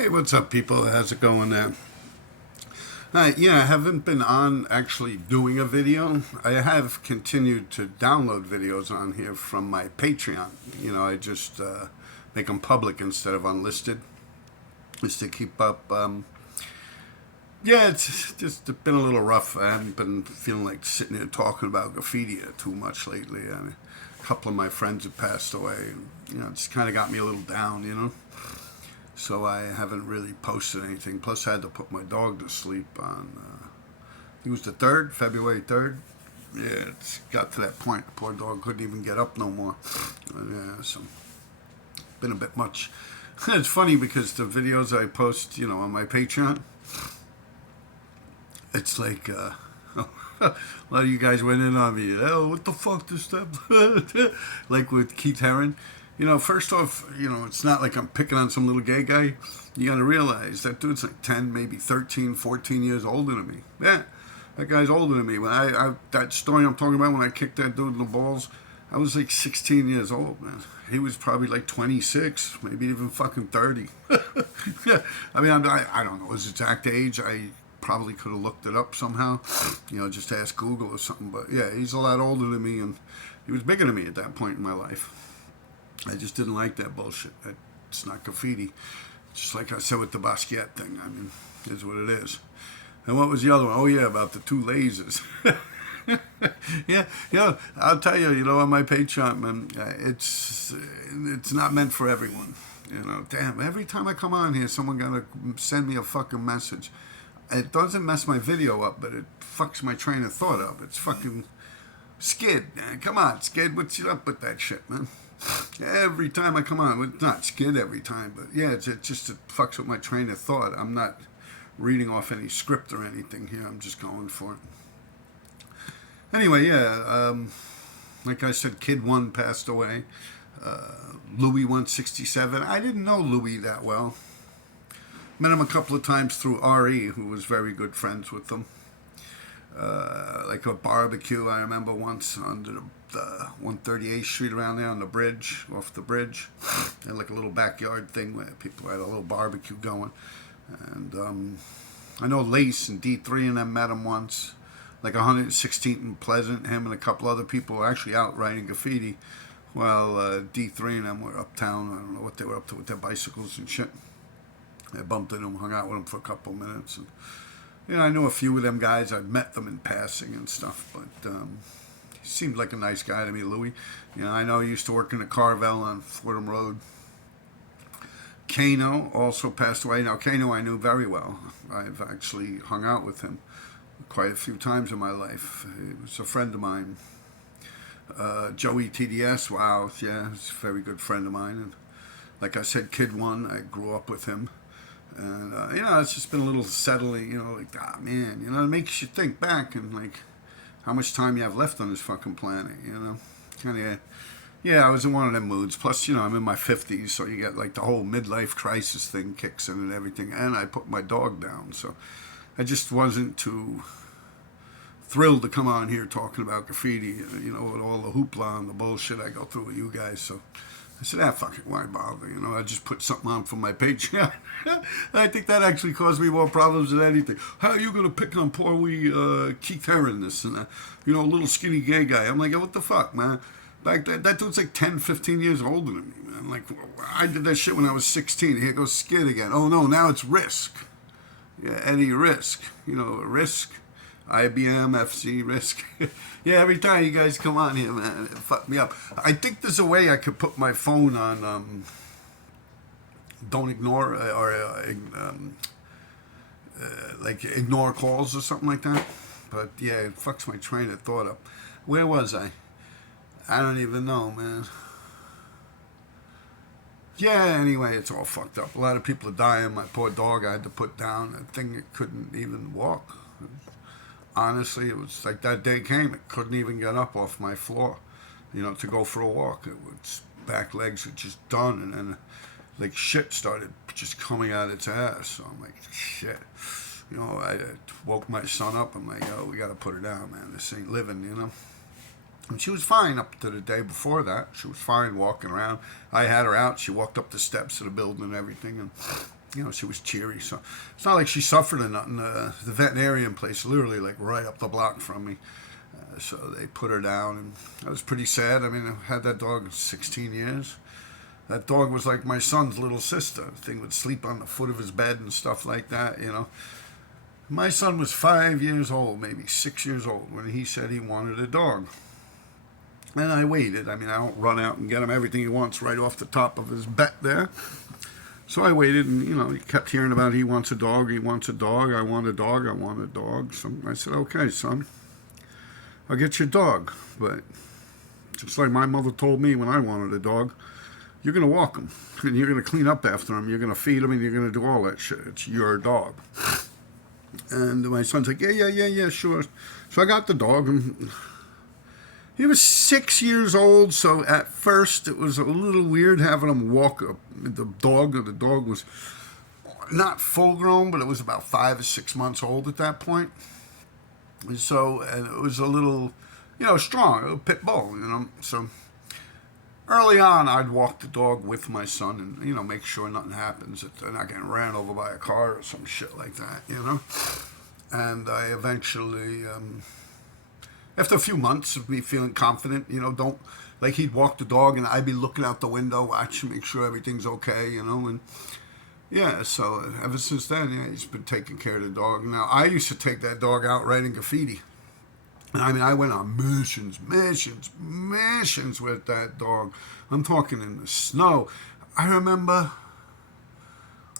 Hey, what's up, people? How's it going there? Yeah, I haven't been on actually doing a video. I have continued to download videos on here from my Patreon. I just make them public instead of unlisted, just to keep up. Yeah, it's just been a little rough. I haven't been feeling like sitting here talking about graffiti too much lately. I mean, a couple of my friends have passed away. And, it's kind of got me a little down. So I haven't really posted anything. Plus, I had to put my dog to sleep on, it was the 3rd, February 3rd. Yeah, it's got to that point. The poor dog couldn't even get up no more. Yeah, so, been a bit much. It's funny because the videos I post, on my Patreon, it's like, a lot of you guys went in on me. Oh, what the fuck, this stuff? Like with Keith Haring. First off, it's not like I'm picking on some little gay guy. You got to realize that dude's like 10, maybe 13, 14 years older than me. Yeah, that guy's older than me. When that story I'm talking about when I kicked that dude in the balls, I was like 16 years old, man. He was probably like 26, maybe even fucking 30. Yeah, I mean, I don't know his exact age. I probably could have looked it up somehow, just ask Google or something. But yeah, he's a lot older than me, and he was bigger than me at that point in my life. I just didn't like that bullshit. It's not graffiti. Just like I said with the Basquiat thing. I mean, it's what it is. And what was the other one? Oh, yeah, about the 2 lasers. Yeah, I'll tell you, on my Patreon, man, it's not meant for everyone. Damn, every time I come on here, someone got to send me a fucking message. It doesn't mess my video up, but it fucks my train of thought up. It's fucking Skid, man. Come on, Skid, what's up with that shit, man? Every time I come on, it's not Skid every time, but yeah, it fucks with my train of thought. I'm not reading off any script or anything here. I'm just going for it. Anyway, yeah, like I said, Kid 1 passed away. Louis 167. I didn't know Louis that well. Met him a couple of times through R.E., who was very good friends with them. Like a barbecue, I remember once under the 138th Street around there on the bridge, off the bridge. They had like a little backyard thing where people had a little barbecue going. And I know Lace and D3 and them met him once. Like 116th and Pleasant, him and a couple other people were actually out writing graffiti while D3 and them were uptown. I don't know what they were up to with their bicycles and shit. I bumped into them, hung out with them for a couple minutes. And, I knew a few of them guys. I'd met them in passing and stuff, but he seemed like a nice guy to me, Louis. I know he used to work in the Carvel on Fordham Road. Kano also passed away. Now, Kano I knew very well. I've actually hung out with him quite a few times in my life. He was a friend of mine. Joey TDS, wow, yeah, he's a very good friend of mine. And like I said, Kid 1, I grew up with him. And, it's just been a little settling, like, man, it makes you think back and, like, how much time you have left on this fucking planet, kind of, yeah, I was in one of them moods. Plus, I'm in my 50s, so you get, like, the whole midlife crisis thing kicks in and everything. And I put my dog down, so I just wasn't too thrilled to come on here talking about graffiti, with all the hoopla and the bullshit I go through with you guys, so I said, fuck it, why bother? I just put something on for my Patreon. I think that actually caused me more problems than anything. How are you going to pick on poor wee Keith Haring, this and that? Little skinny gay guy. I'm like, what the fuck, man? Back then, that dude's like 10, 15 years older than me, man. Like, I did that shit when I was 16. Here goes Skid again. Oh, no, now it's Risk. Yeah, Eddie Risk. Risk. IBM, FC, Risk. Yeah, every time you guys come on here, man, it fucked me up. I think there's a way I could put my phone on don't ignore like ignore calls or something like that. But yeah, it fucks my train of thought up. Where was I? I don't even know, man. Yeah, anyway, it's all fucked up. A lot of people are dying. My poor dog I had to put down. A thing that couldn't even walk. Honestly, it was like that day came, it couldn't even get up off my floor, to go for a walk. Its back legs were just done, and then, like, shit started just coming out its ass. So I'm like, shit. I woke my son up. I'm like, we got to put her down, man. This ain't living, And she was fine up to the day before that. She was fine walking around. I had her out. She walked up the steps of the building and everything, and You know, she was cheery. So it's not like she suffered or nothing. The veterinarian place, literally like right up the block from me. So they put her down, and I was pretty sad. I mean, I've had that dog 16 years. That dog was like my son's little sister. The thing would sleep on the foot of his bed and stuff like that, you know. My son was 5 years old, maybe 6 years old, when he said he wanted a dog. And I waited. I mean, I don't run out and get him everything he wants right off the top of his bet there. So I waited, and, you know, he kept hearing about he wants a dog, he wants a dog, I want a dog, I want a dog. So I said, okay, son, I'll get you a dog. But just like my mother told me when I wanted a dog, you're going to walk him, and you're going to clean up after him, you're going to feed him, and you're going to do all that shit. It's your dog. And my son's like, yeah, sure. So I got the dog, and he was 6 years old, so at first it was a little weird having him walk up. The dog was not full grown, but it was about 5 or 6 months old at that point. And so, and it was a little, you know, strong, a pit bull, you know. So early on, I'd walk the dog with my son and, you know, make sure nothing happens, that they're not getting ran over by a car or some shit like that, you know. And I eventually, after a few months of me feeling confident, you know, like he'd walk the dog and I'd be looking out the window, watching, make sure everything's okay, you know. And yeah, so ever since then, yeah, he's been taking care of the dog. Now, I used to take that dog out writing graffiti. I mean, I went on missions with that dog. I'm talking in the snow. I remember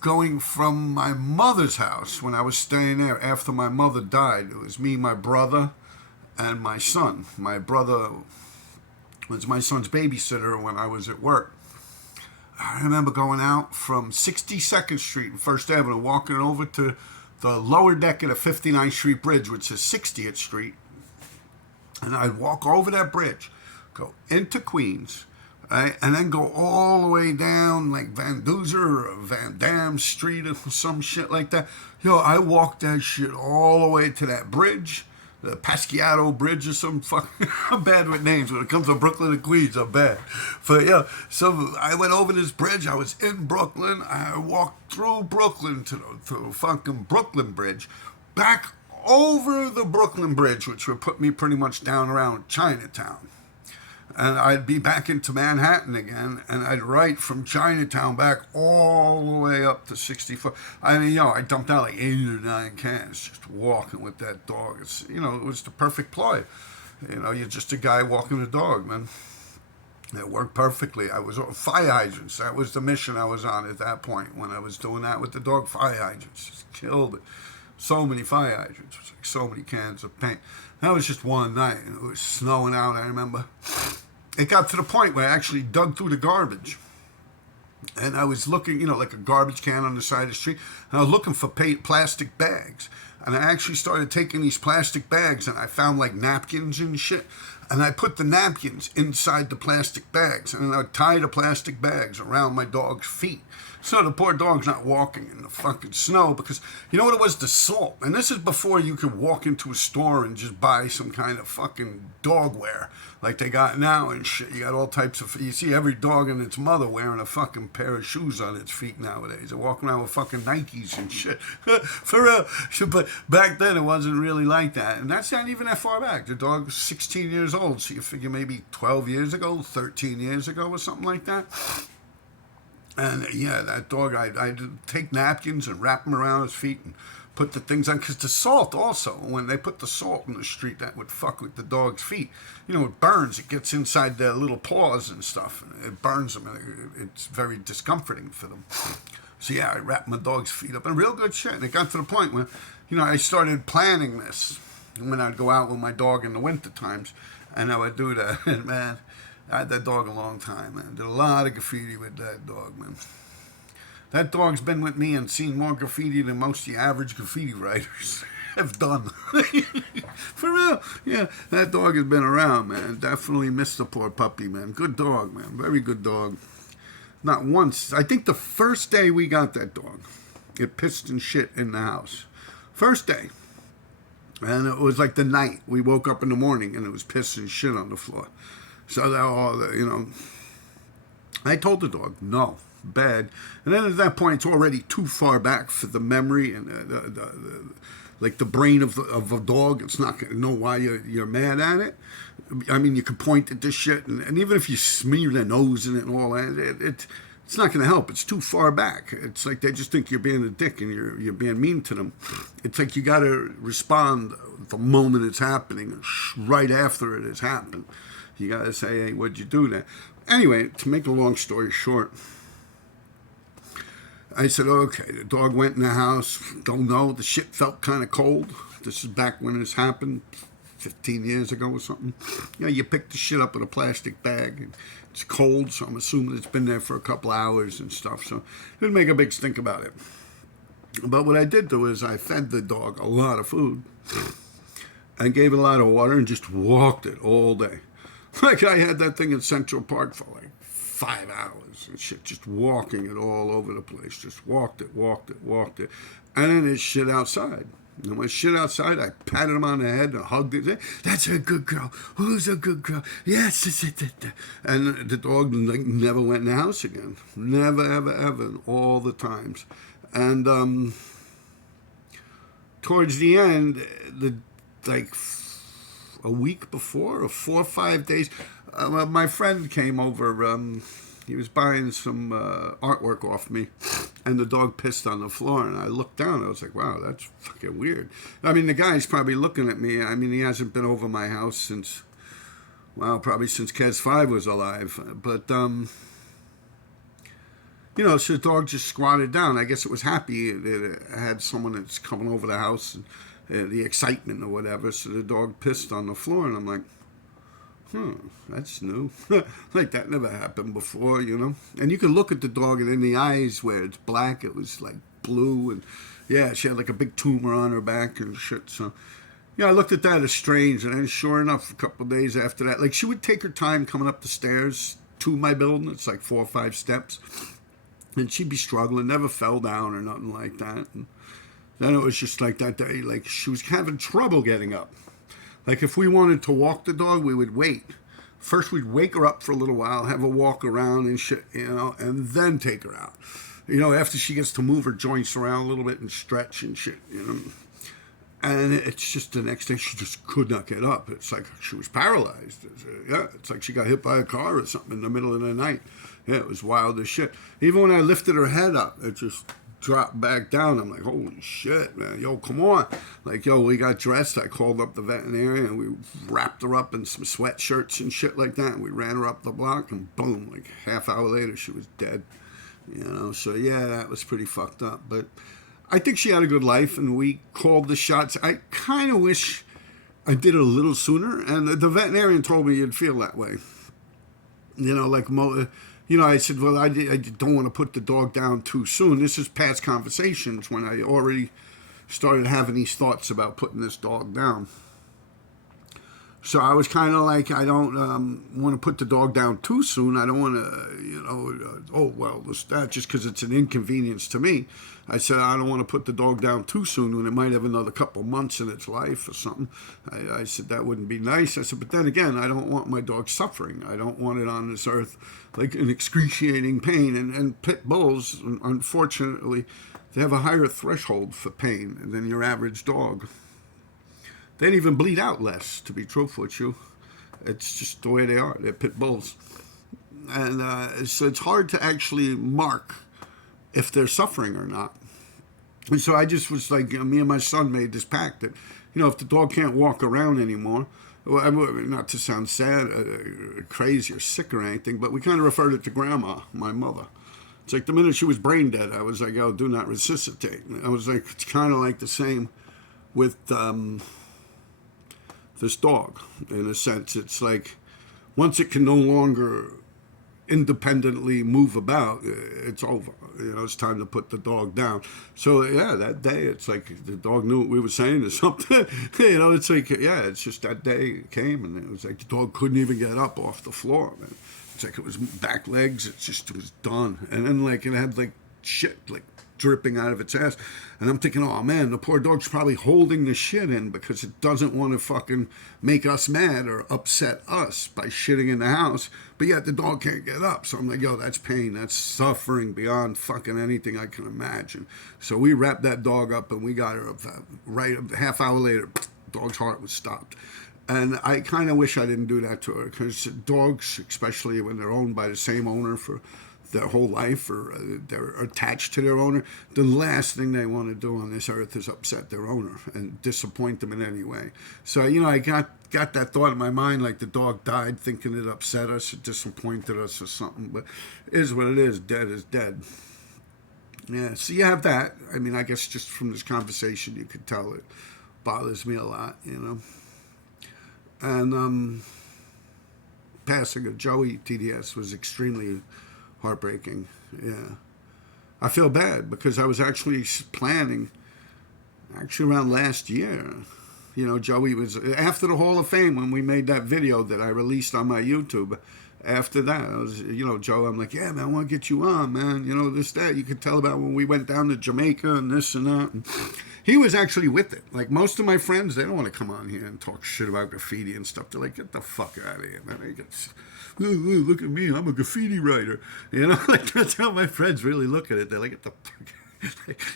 going from my mother's house when I was staying there after my mother died. It was me, my brother, and my son. My brother was my son's babysitter when I was at work. I remember going out from 62nd Street and First Avenue, walking over to the lower deck of the 59th Street Bridge, which is 60th Street. And I'd walk over that bridge, go into Queens, right, and then go all the way down like Van Duzer or Van Dam Street or some shit like that. Yo, I walked that shit all the way to that bridge, the Pasquiato Bridge or some fucking... I'm bad with names. When it comes to Brooklyn and Queens, I'm bad. But yeah, so I went over this bridge. I was in Brooklyn. I walked through Brooklyn to the fucking Brooklyn Bridge, back over the Brooklyn Bridge, which would put me pretty much down around Chinatown. And I'd be back into Manhattan again, and I'd write from Chinatown back all the way up to 64. I mean, you know, I dumped out like 8 or 9 cans just walking with that dog. It's, you know, it was the perfect ploy. You know, you're just a guy walking a dog, man. It worked perfectly. I was on fire hydrants. That was the mission I was on at that point when I was doing that with the dog. Fire hydrants. Just killed it. So many fire hydrants. It was like so many cans of paint. That was just one night. It was snowing out, I remember. It got to the point where I actually dug through the garbage. And I was looking, you know, like a garbage can on the side of the street. And I was looking for plastic bags. And I actually started taking these plastic bags, and I found like napkins and shit. And I put the napkins inside the plastic bags. And then I would tie the plastic bags around my dog's feet. So the poor dog's not walking in the fucking snow, because you know what it was? The salt. And this is before you could walk into a store and just buy some kind of fucking dog wear like they got now and shit. You got all types of... You see every dog and its mother wearing a fucking pair of shoes on its feet nowadays. They're walking around with fucking Nikes and shit. For real. But back then it wasn't really like that. And that's not even that far back. The dog was 16 years old. So you figure maybe 12 years ago, 13 years ago or something like that. And yeah, that dog, I'd take napkins and wrap them around his feet and put the things on. Because the salt also, when they put the salt in the street, that would fuck with the dog's feet. You know, it burns. It gets inside their little paws and stuff. And it burns them. And it's very discomforting for them. So yeah, I wrapped my dog's feet up in real good shit. And it got to the point where, you know, I started planning this. When I'd go out with my dog in the winter times. And I would do that. And man... I had that dog a long time, man. Did a lot of graffiti with that dog, man. That dog's been with me and seen more graffiti than most of the average graffiti writers have done. For real. Yeah, that dog has been around, man. Definitely missed the poor puppy, man. Good dog, man. Very good dog. Not once. I think the first day we got that dog, it pissed and shit in the house. First day. And it was like the night. We woke up in the morning and it was piss and shit on the floor. So that all, you know, I told the dog, no, bad. And then at that point, it's already too far back for the memory and like the brain of a dog. It's not going to know why you're mad at it. I mean, you can point at this shit, and even if you smear their nose in it and all that, it's not going to help. It's too far back. It's like they just think you're being a dick and you're being mean to them. It's like you got to respond the moment it's happening, right after it has happened. You got to say, hey, what'd you do there? Anyway, to make a long story short, I said, okay, the dog went in the house. Don't know. The shit felt kind of cold. This is back when this happened, 15 years ago or something. You know, you pick the shit up in a plastic bag. And it's cold, so I'm assuming it's been there for a couple hours and stuff. So didn't make a big stink about it. But what I did do is I fed the dog a lot of food. I gave it a lot of water and just walked it all day. Like I had that thing in Central Park for like 5 hours and shit, just walking it all over the place. Just walked it. And then it shit outside. And when it shit outside, I patted him on the head and hugged it. That's a good girl. Who's a good girl? Yes. And the dog never went in the house again. Never, ever, all the times. And towards the end, a week before, or 4 or 5 days, my friend came over. He was buying some artwork off me, and the dog pissed on the floor, and I looked down. I was like, wow, that's fucking weird. I mean, the guy's probably looking at me. I mean, he hasn't been over my house since, well, probably since Kez 5 was alive. But, you know, so the dog just squatted down. I guess it was happy that it had someone that's coming over the house, and the excitement or whatever. So the dog pissed on the floor, and I'm like, that's new. Like that never happened before, you know. And you can look at the dog, and in the eyes where it's black, it was like blue, and yeah, she had like a big tumor on her back and shit. So yeah, I looked at that as strange, and then sure enough, a couple of days after that, like she would take her time coming up the stairs to my building. It's like 4 or 5 steps, and she'd be struggling, never fell down or nothing like that. And then it was just like that day, like she was having trouble getting up. Like if we wanted to walk the dog, we would wait. First we'd wake her up for a little while, have her walk around and shit, you know, and then take her out. You know, after she gets to move her joints around a little bit and stretch and shit, you know. And it's just the next day she just could not get up. It's like she was paralyzed. It's like she got hit by a car or something in the middle of the night. Yeah, it was wild as shit. Even when I lifted her head up, it just dropped back down. I'm like, holy shit, man. Yo, come on. Like, yo, we got dressed. I called up the veterinarian, and we wrapped her up in some sweatshirts and shit like that. And we ran her up the block, and boom, like half hour later, she was dead. You know, so yeah, that was pretty fucked up. But I think she had a good life, and we called the shots. I kind of wish I did it a little sooner, and the veterinarian told me you'd feel that way. You know, like, you know, I said, well, I don't want to put the dog down too soon. This is past conversations when I already started having these thoughts about putting this dog down. So I was kind of like, I don't want to put the dog down too soon. I don't want to, you know, oh, well, that's just because it's an inconvenience to me. I said, I don't want to put the dog down too soon when it might have another couple months in its life or something. I said, that wouldn't be nice. I said, but then again, I don't want my dog suffering. I don't want it on this earth like in excruciating pain. And pit bulls, unfortunately, they have a higher threshold for pain than your average dog. They'd even bleed out less, to be truthful with you. It's just the way they are. They're pit bulls. And so it's hard to actually mark if they're suffering or not. And so I just was like, me and my son made this pact that, you know, if the dog can't walk around anymore, well, not to sound sad, crazy or sick or anything, but we kind of referred it to Grandma, my mother. It's like the minute she was brain dead, I was like, oh, do not resuscitate. I was like, it's kind of like the same with this dog, in a sense. It's like, once it can no longer independently move about, it's over. You know, it's time to put the dog down. So yeah, that day, it's like the dog knew what we were saying or something. You know, it's like, yeah, it's just that day came, and it was like the dog couldn't even get up off the floor, man. It's like it was back legs. It was done. And then like it had like shit, like dripping out of its ass. And I'm thinking, oh man, the poor dog's probably holding the shit in because it doesn't want to fucking make us mad or upset us by shitting in the house. But yet the dog can't get up. So I'm like, yo, that's pain. That's suffering beyond fucking anything I can imagine. So we wrapped that dog up and we got her up. Right, a half hour later, dog's heart was stopped. And I kind of wish I didn't do that to her, because dogs, especially when they're owned by the same owner for their whole life, or they're attached to their owner, the last thing they want to do on this earth is upset their owner and disappoint them in any way. So, I got that thought in my mind, like the dog died thinking it upset us, it disappointed us or something. But it is what it is. Dead is dead. Yeah, so you have that. I mean, I guess just from this conversation, you could tell it bothers me a lot, And passing of Joey TDS was extremely heartbreaking. Yeah, I feel bad because I was actually planning, around last year. Joey was after the Hall of Fame when we made that video that I released on my YouTube. After that, I was, Joe, I'm like, yeah, man, I want to get you on, man. This, that. You could tell about when we went down to Jamaica and this and that. And he was actually with it. Like, most of my friends, they don't want to come on here and talk shit about graffiti and stuff. They're like, get the fuck out of here, man. They get, look at me, I'm a graffiti writer. Like, that's how my friends really look at it. They're like, get the fuck.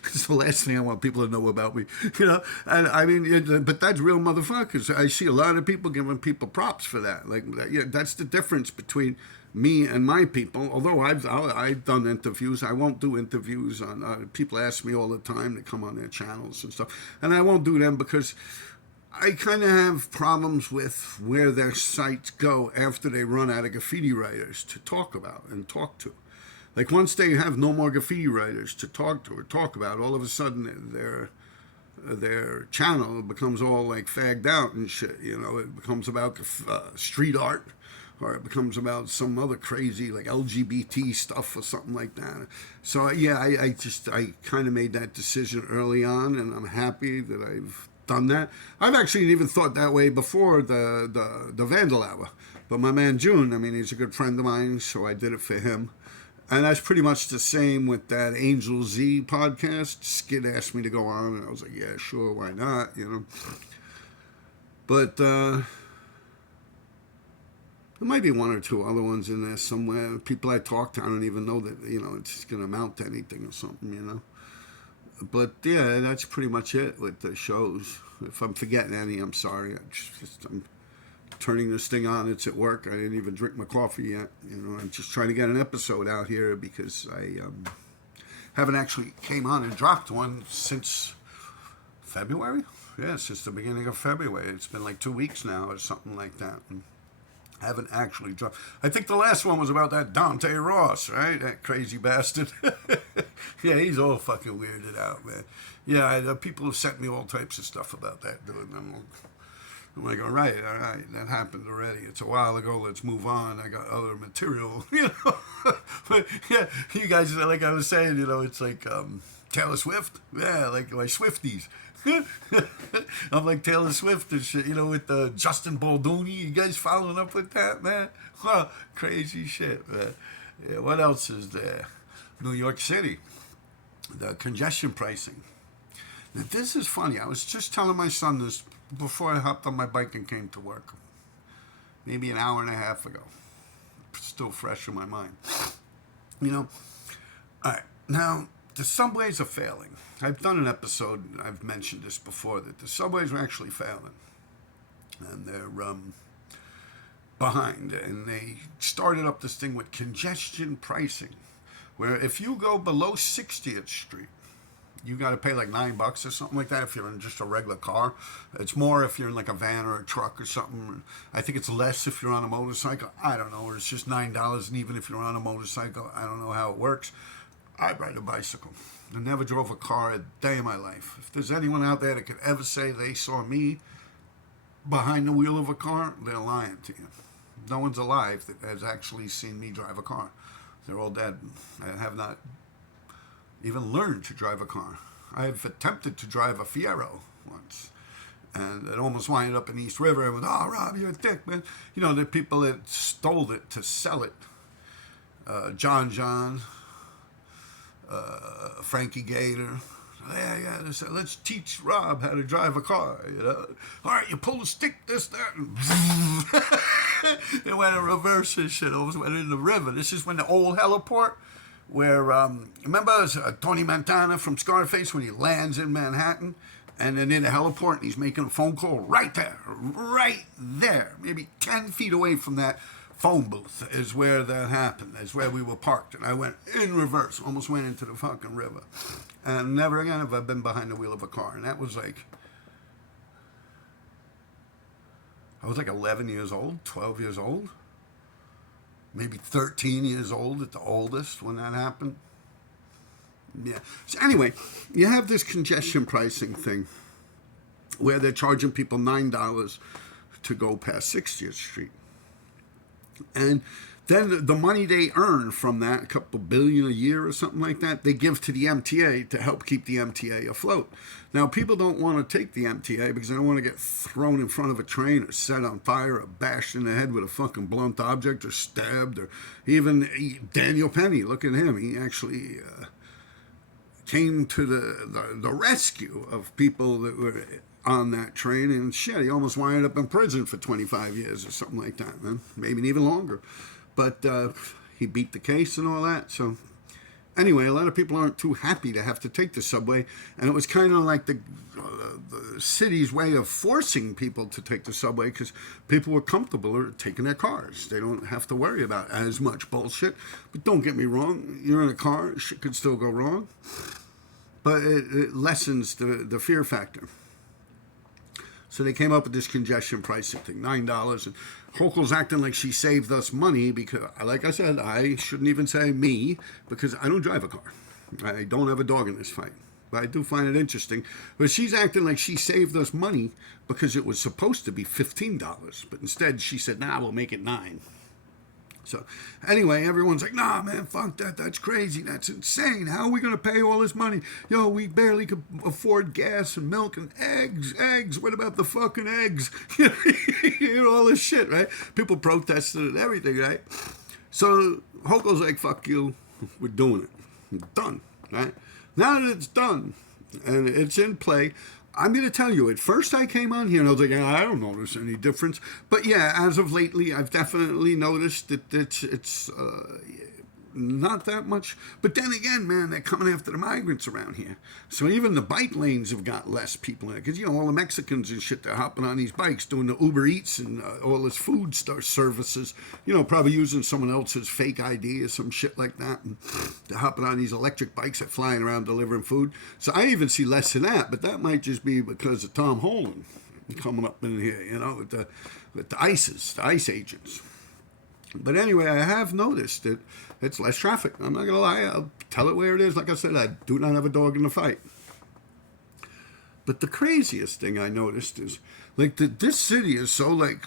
It's the last thing I want people to know about me, And I mean, but that's real motherfuckers. I see a lot of people giving people props for that. Like, that's the difference between me and my people. Although I've done interviews, I won't do interviews on. People ask me all the time to come on their channels and stuff, and I won't do them because I kind of have problems with where their sites go after they run out of graffiti writers to talk about and talk to. Like, once they have no more graffiti writers to talk to or talk about, all of a sudden their channel becomes all like fagged out and shit. It becomes about street art, or it becomes about some other crazy like LGBT stuff or something like that. So yeah, I kind of made that decision early on, and I'm happy that I've done that. I've actually even thought that way before the Vandal Hour, but my man June, I mean, he's a good friend of mine, so I did it for him. And that's pretty much the same with that Angel Z podcast. Skid asked me to go on, and I was like, yeah, sure, why not, But there might be one or two other ones in there somewhere. People I talk to, I don't even know that, it's going to amount to anything or something, But, yeah, that's pretty much it with the shows. If I'm forgetting any, I'm sorry. I'm turning this thing on. It's at work. I didn't even drink my coffee yet. I'm just trying to get an episode out here because I haven't actually came on and dropped one since February. Yeah, since the beginning of February. It's been like 2 weeks now or something like that. And I haven't actually dropped. I think the last one was about that Dante Ross, right? That crazy bastard. Yeah, he's all fucking weirded out, man. Yeah, people have sent me all types of stuff about that dude. I'm like, all right, that happened already. It's a while ago. Let's move on. I got other material, But yeah, you guys, like I was saying, it's like Taylor Swift. Yeah, like my Swifties. I'm like Taylor Swift and shit, with Justin Baldoni. You guys following up with that, man? Huh, crazy shit, man. Yeah, what else is there? New York City, the congestion pricing. Now, this is funny. I was just telling my son this before I hopped on my bike and came to work. Maybe an hour and a half ago. Still fresh in my mind. All right. Now, the subways are failing. I've done an episode, I've mentioned this before, that the subways are actually failing. And they're behind. And they started up this thing with congestion pricing, where if you go below 60th Street, you got to pay like $9 or something like that if you're in just a regular car. It's more if you're in like a van or a truck or something. I think it's less if you're on a motorcycle. I don't know. Or it's just $9. And even if you're on a motorcycle, I don't know how it works. I ride a bicycle. I never drove a car a day in my life. If there's anyone out there that could ever say they saw me behind the wheel of a car, they're lying to you. No one's alive that has actually seen me drive a car. They're all dead. I have not even learned to drive a car. I've attempted to drive a Fiero once, and it almost winded up in East River. And went, oh, Rob, you're a dick, man. The people that stole it to sell it, John, Frankie Gator. Yeah, they said, let's teach Rob how to drive a car, you know. All right, you pull the stick, this, that, and it went in reverse and shit. Almost went in the river. This is when the old heliport, where, remember Tony Montana from Scarface when he lands in Manhattan? And then in the heliport, he's making a phone call right there, maybe 10 feet away from that phone booth is where that happened. Is where we were parked. And I went in reverse, almost went into the fucking river. And never again have I been behind the wheel of a car. And that was like, I was like 11 years old, 12 years old, maybe 13 years old at the oldest when that happened. Yeah. So anyway, you have this congestion pricing thing where they're charging people $9 to go past 60th Street. And then the money they earn from that, a couple billion a year or something like that, they give to the MTA to help keep the MTA afloat. Now, people don't want to take the MTA because they don't want to get thrown in front of a train or set on fire or bashed in the head with a fucking blunt object or stabbed, or even Daniel Penny, look at him. He actually came to the rescue of people that were on that train, and shit, he almost wound up in prison for 25 years or something like that, man. Maybe even longer. But he beat the case and all that. So anyway, a lot of people aren't too happy to have to take the subway, and it was kind of like the city's way of forcing people to take the subway because people were comfortable taking their cars. They don't have to worry about as much bullshit. But don't get me wrong, you're in a car, shit could still go wrong. But it lessens the fear factor. So they came up with this congestion pricing thing, $9. And Hochul's acting like she saved us money because, like I said, I shouldn't even say me because I don't drive a car. I don't have a dog in this fight. But I do find it interesting. But she's acting like she saved us money because it was supposed to be $15. But instead she said, nah, we'll make it $9. So anyway, everyone's like, nah, man, fuck that. That's crazy. That's insane. How are we going to pay all this money? Yo, we barely could afford gas and milk and eggs. What about the fucking eggs? You know, all this shit, right? People protested and everything, right? So Hochul's like, fuck you. We're doing it. Done, right? Now that it's done and it's in play, I'm going to tell you, at first I came on here and I was like, I don't notice any difference. But yeah, as of lately, I've definitely noticed that it's not that much. But then again, man, they're coming after the migrants around here. So even the bike lanes have got less people in it. Because, you know, all the Mexicans and shit, they're hopping on these bikes, doing the Uber Eats and all this food services. You know, probably using someone else's fake ID or some shit like that. And they're hopping on these electric bikes that flying around delivering food. So I even see less of that. But that might just be because of Tom Holland coming up in here, you know, with the ICE agents. But anyway, I have noticed that it's less traffic. I'm not going to lie. I'll tell it where it is. Like I said, I do not have a dog in the fight. But the craziest thing I noticed is, like, this city is so, like,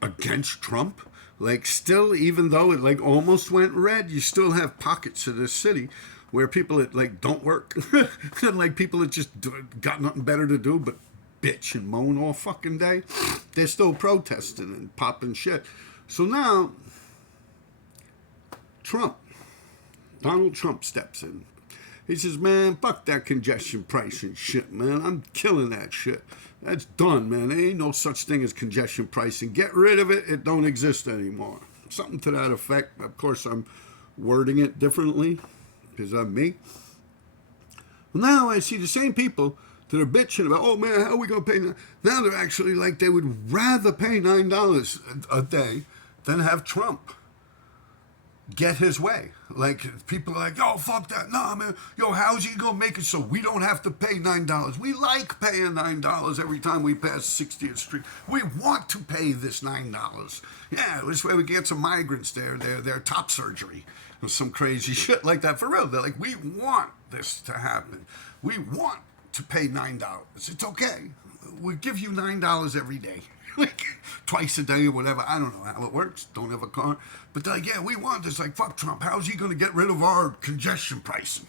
against Trump. Like, still, even though it, like, almost went red, you still have pockets of this city where people that, like, don't work. And, like, people that just got nothing better to do but bitch and moan all fucking day. They're still protesting and popping shit. So now, Donald Trump steps in. He says, man, fuck that congestion pricing shit, man. I'm killing that shit. That's done, man. There ain't no such thing as congestion pricing. Get rid of it. It don't exist anymore. Something to that effect. Of course, I'm wording it differently because I'm me. Well, now I see the same people that are bitching about, oh, man, how are we going to pay? Now they're actually like they would rather pay $9 a day than have Trump get his way. Like, people are like, yo, fuck that. Nah, man. Yo, how's he going to make it so we don't have to pay $9? We like paying $9 every time we pass 60th Street. We want to pay this $9. Yeah, this way we get some migrants there, their top surgery, or some crazy shit like that. For real, they're like, we want this to happen. We want to pay $9. It's okay. We give you $9 every day. Like, twice a day or whatever. I don't know how it works. Don't have a car. But they're like, yeah, we want this. Like, fuck Trump. How's he going to get rid of our congestion pricing?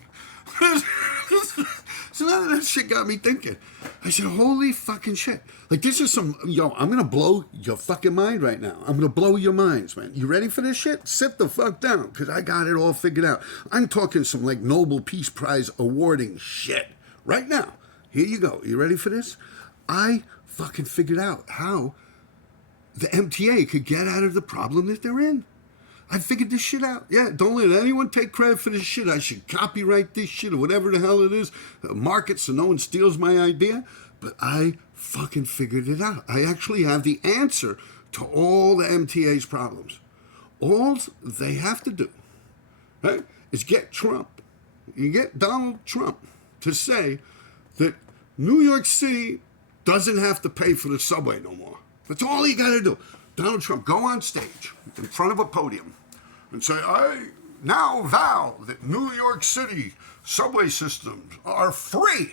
So now that shit got me thinking. I said, holy fucking shit. Like, this is some, I'm going to blow your fucking mind right now. I'm going to blow your minds, man. You ready for this shit? Sit the fuck down, because I got it all figured out. I'm talking some, like, Nobel Peace Prize awarding shit right now. Here you go. You ready for this? I fucking figured out how the MTA could get out of the problem that they're in. I figured this shit out. Yeah, don't let anyone take credit for this shit. I should copyright this shit or whatever the hell it is. Mark it so no one steals my idea. But I fucking figured it out. I actually have the answer to all the MTA's problems. All they have to do, right, is get Trump. You get Donald Trump to say that New York City doesn't have to pay for the subway no more. That's all you got to do. Donald Trump, go on stage in front of a podium and say, I now vow that New York City subway systems are free.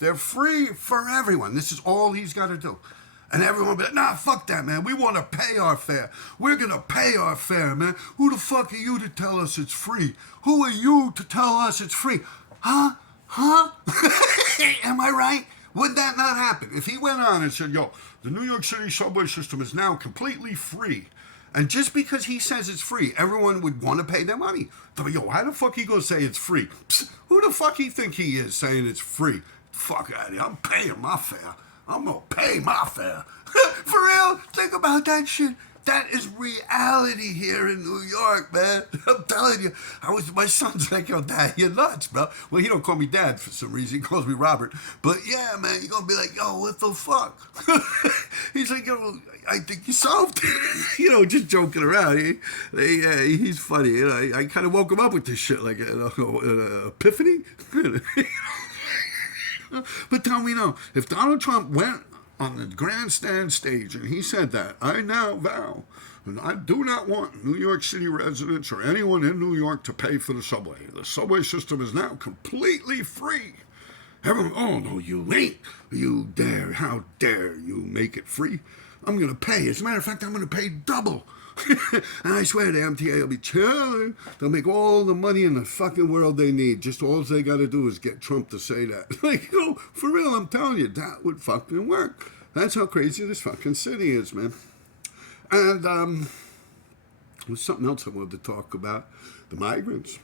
They're free for everyone. This is all he's got to do. And everyone will be like, nah, fuck that, man. We want to pay our fare. We're going to pay our fare, man. Who the fuck are you to tell us it's free? Who are you to tell us it's free? Huh? Am I right? Would that not happen? If he went on and said, yo, the New York City subway system is now completely free, and just because he says it's free, everyone would want to pay their money. But yo, how the fuck he gonna say it's free? Psst, who the fuck he think he is saying it's free? Fuck out of here. I'm paying my fare. I'm gonna pay my fare. For real? Think about that shit. That is reality here in New York, man. I'm telling you. My son's like, yo, Dad, you're nuts, bro. Well, he don't call me Dad for some reason. He calls me Robert. But yeah, man, you're going to be like, yo, what the fuck? He's like, yo, I think you solved it. Just joking around. He's funny. I kind of woke him up with this shit, like an epiphany. But tell me now, if Donald Trump went on the grandstand stage and he said that, I now vow, and I do not want New York City residents or anyone in New York to pay for the subway. The subway system is now completely free. Everyone, oh no, you ain't. You dare, how dare you make it free? I'm going to pay. As a matter of fact, I'm going to pay double. And I swear the MTA will be chilling. They'll make all the money in the fucking world they need. Just all they got to do is get Trump to say that. Like, for real, I'm telling you, that would fucking work. That's how crazy this fucking city is, man. And there's something else I wanted to talk about. The migrants.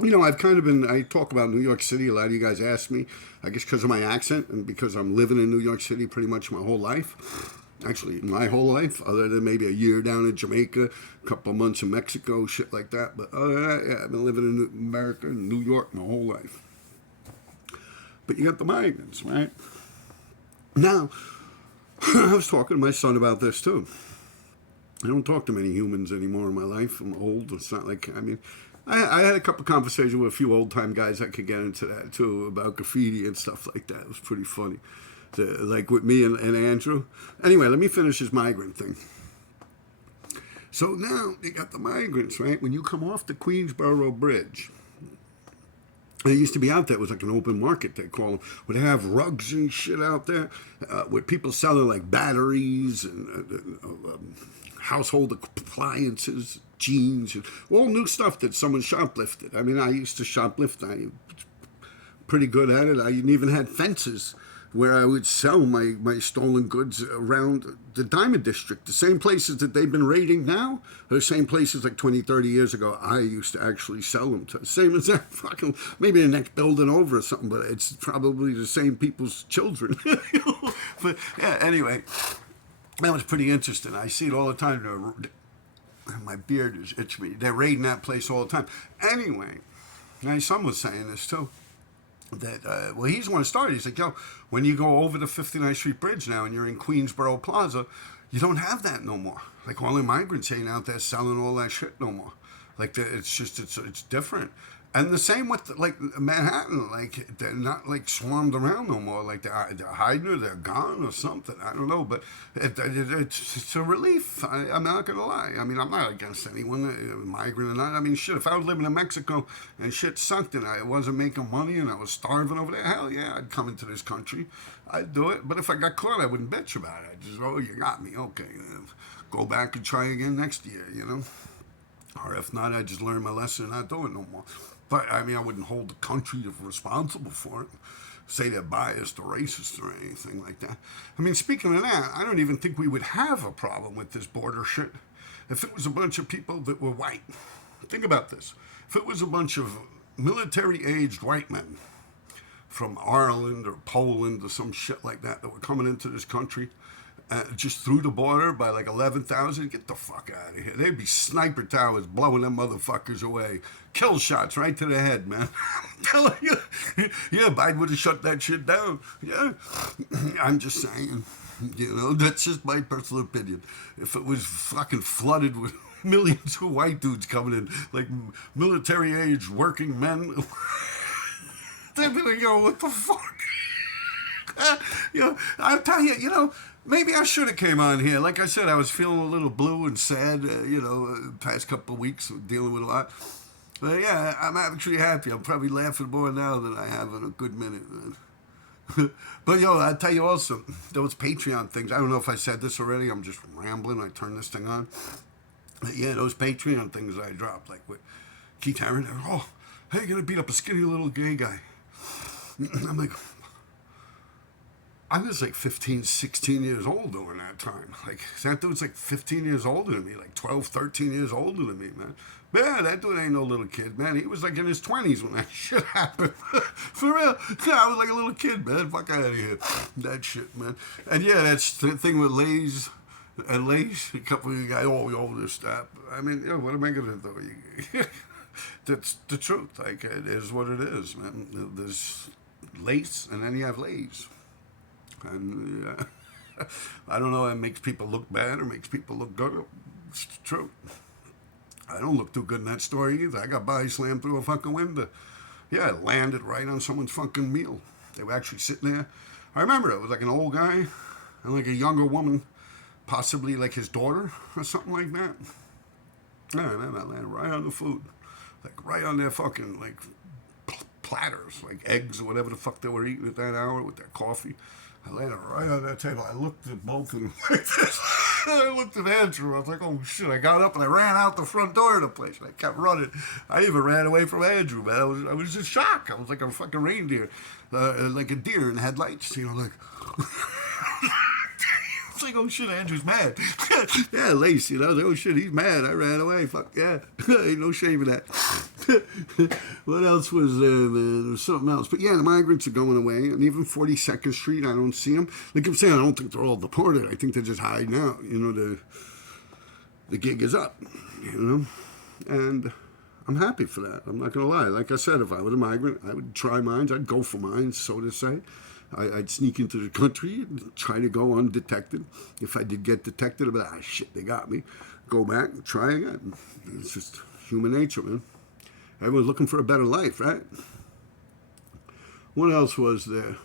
I've kind of I talk about New York City. A lot of you guys ask me, I guess because of my accent and because I'm living in New York City pretty much my whole life. Actually, my whole life, other than maybe a year down in Jamaica, a couple months in Mexico, shit like that. But other than that, yeah, I've been living in America, in New York, my whole life. But you got the migrants, right? Now, I was talking to my son about this too. I don't talk to many humans anymore in my life. I'm old. It's not like, I had a couple conversations with a few old-time guys. I could get into that too, about graffiti and stuff like that. It was pretty funny. Like with me and Andrew. Anyway, let me finish this migrant thing. So now they got the migrants, right? When you come off the Queensboro Bridge, it used to be out there. It was like an open market, they call them. Would have rugs and shit out there with people selling like batteries and household appliances, jeans, and all new stuff that someone shoplifted. I used to shoplift. I'm pretty good at it. I even had fences where I would sell my stolen goods around the Diamond District. The same places that they've been raiding now are the same places like 20, 30 years ago I used to actually sell them to. Same as that fucking, maybe the next building over or something, but it's probably the same people's children. But yeah, anyway, that was pretty interesting. I see it all the time. My beard is itching me. They're raiding that place all the time. Anyway, my son was saying this too. That he's the one who started. He's like, yo, when you go over the 59th Street Bridge now and you're in Queensboro Plaza, you don't have that no more. Like all the migrants ain't out there selling all that shit no more. Like it's different. And the same with like Manhattan, like they're not like swarmed around no more. Like they're hiding or they're gone or something. I don't know, but it's a relief. I'm not gonna lie. I'm not against anyone, migrant or not. Shit. If I was living in Mexico and shit sucked and I wasn't making money and I was starving over there, hell yeah, I'd come into this country. I'd do it. But if I got caught, I wouldn't bitch about it. I'd just, oh, you got me, okay. Go back and try again next year, Or if not, I'd just learn my lesson and not do it no more. But, I mean, I wouldn't hold the country responsible for it. Say they're biased or racist or anything like that. I mean, speaking of that, I don't even think we would have a problem with this border shit if it was a bunch of people that were white. Think about this. If it was a bunch of military-aged white men from Ireland or Poland or some shit like that were coming into this country just through the border by like 11,000, get the fuck out of here. They'd be sniper towers blowing them motherfuckers away. Kill shots right to the head, man. I'm telling you. Yeah, Biden would have shut that shit down. Yeah. I'm just saying. You know, that's just my personal opinion. If it was fucking flooded with millions of white dudes coming in, like military-age working men, they'd be like, yo, what the fuck? You know, I'll tell you, you know, maybe I should have came on here. Like I said, I was feeling a little blue and sad, you know, past couple of weeks dealing with a lot. But yeah, I'm actually happy. I'm probably laughing more now than I have in a good minute, man. But yo, I'll tell you also, those Patreon things, I don't know if I said this already. I'm just rambling. I turned this thing on. But yeah, those Patreon things I dropped, like with Keith Haring. Oh, hey, you're going to beat up a skinny little gay guy. I'm like, I was like 15, 16 years old during that time. Like, that dude's like 15 years older than me, like 12, 13 years older than me, man. Man, that dude ain't no little kid, man. He was like in his 20s when that shit happened. For real. Yeah, I was like a little kid, man. Fuck out of here. That shit, man. And yeah, that's the thing with Lay's. And Lay's, a couple of you guys, oh, we all this stuff. I mean, you know, what am I going to do? That's the truth. Like, it is what it is, man. There's Lace, and then you have Lay's. And I don't know, it makes people look bad or makes people look good. It's the truth. I don't look too good in that story either. I got body slammed through a fucking window. Yeah, it landed right on someone's fucking meal. They were actually sitting there. I remember it was like an old guy and like a younger woman, possibly like his daughter or something like that. Yeah, man, that landed right on the food. Like right on their fucking like platters, like eggs or whatever the fuck they were eating at that hour with their coffee. I landed right on that table. I looked at both of them like this. I looked at Andrew. I was like, oh shit. I got up and I ran out the front door of the place. And I kept running. I even ran away from Andrew, man. I was just shocked. I was like a fucking reindeer. Like a deer in headlights. You know, like... It's like, oh shit, Andrew's mad. Yeah, Lace, you know, oh shit, he's mad. I ran away. Fuck yeah. Ain't no shame in that. What else was there, man? There was something else. But yeah, the migrants are going away. And even 42nd Street, I don't see them. Like I'm saying, I don't think they're all deported. I think they're just hiding out. You know, the gig is up, you know. And I'm happy for that. I'm not going to lie. Like I said, if I was a migrant, I would try mines. I'd go for mines, so to say. I'd sneak into the country and try to go undetected. If I did get detected, I'd be like, ah, shit, they got me. Go back and try again. It's just human nature, man. Everyone's looking for a better life, right? What else was there?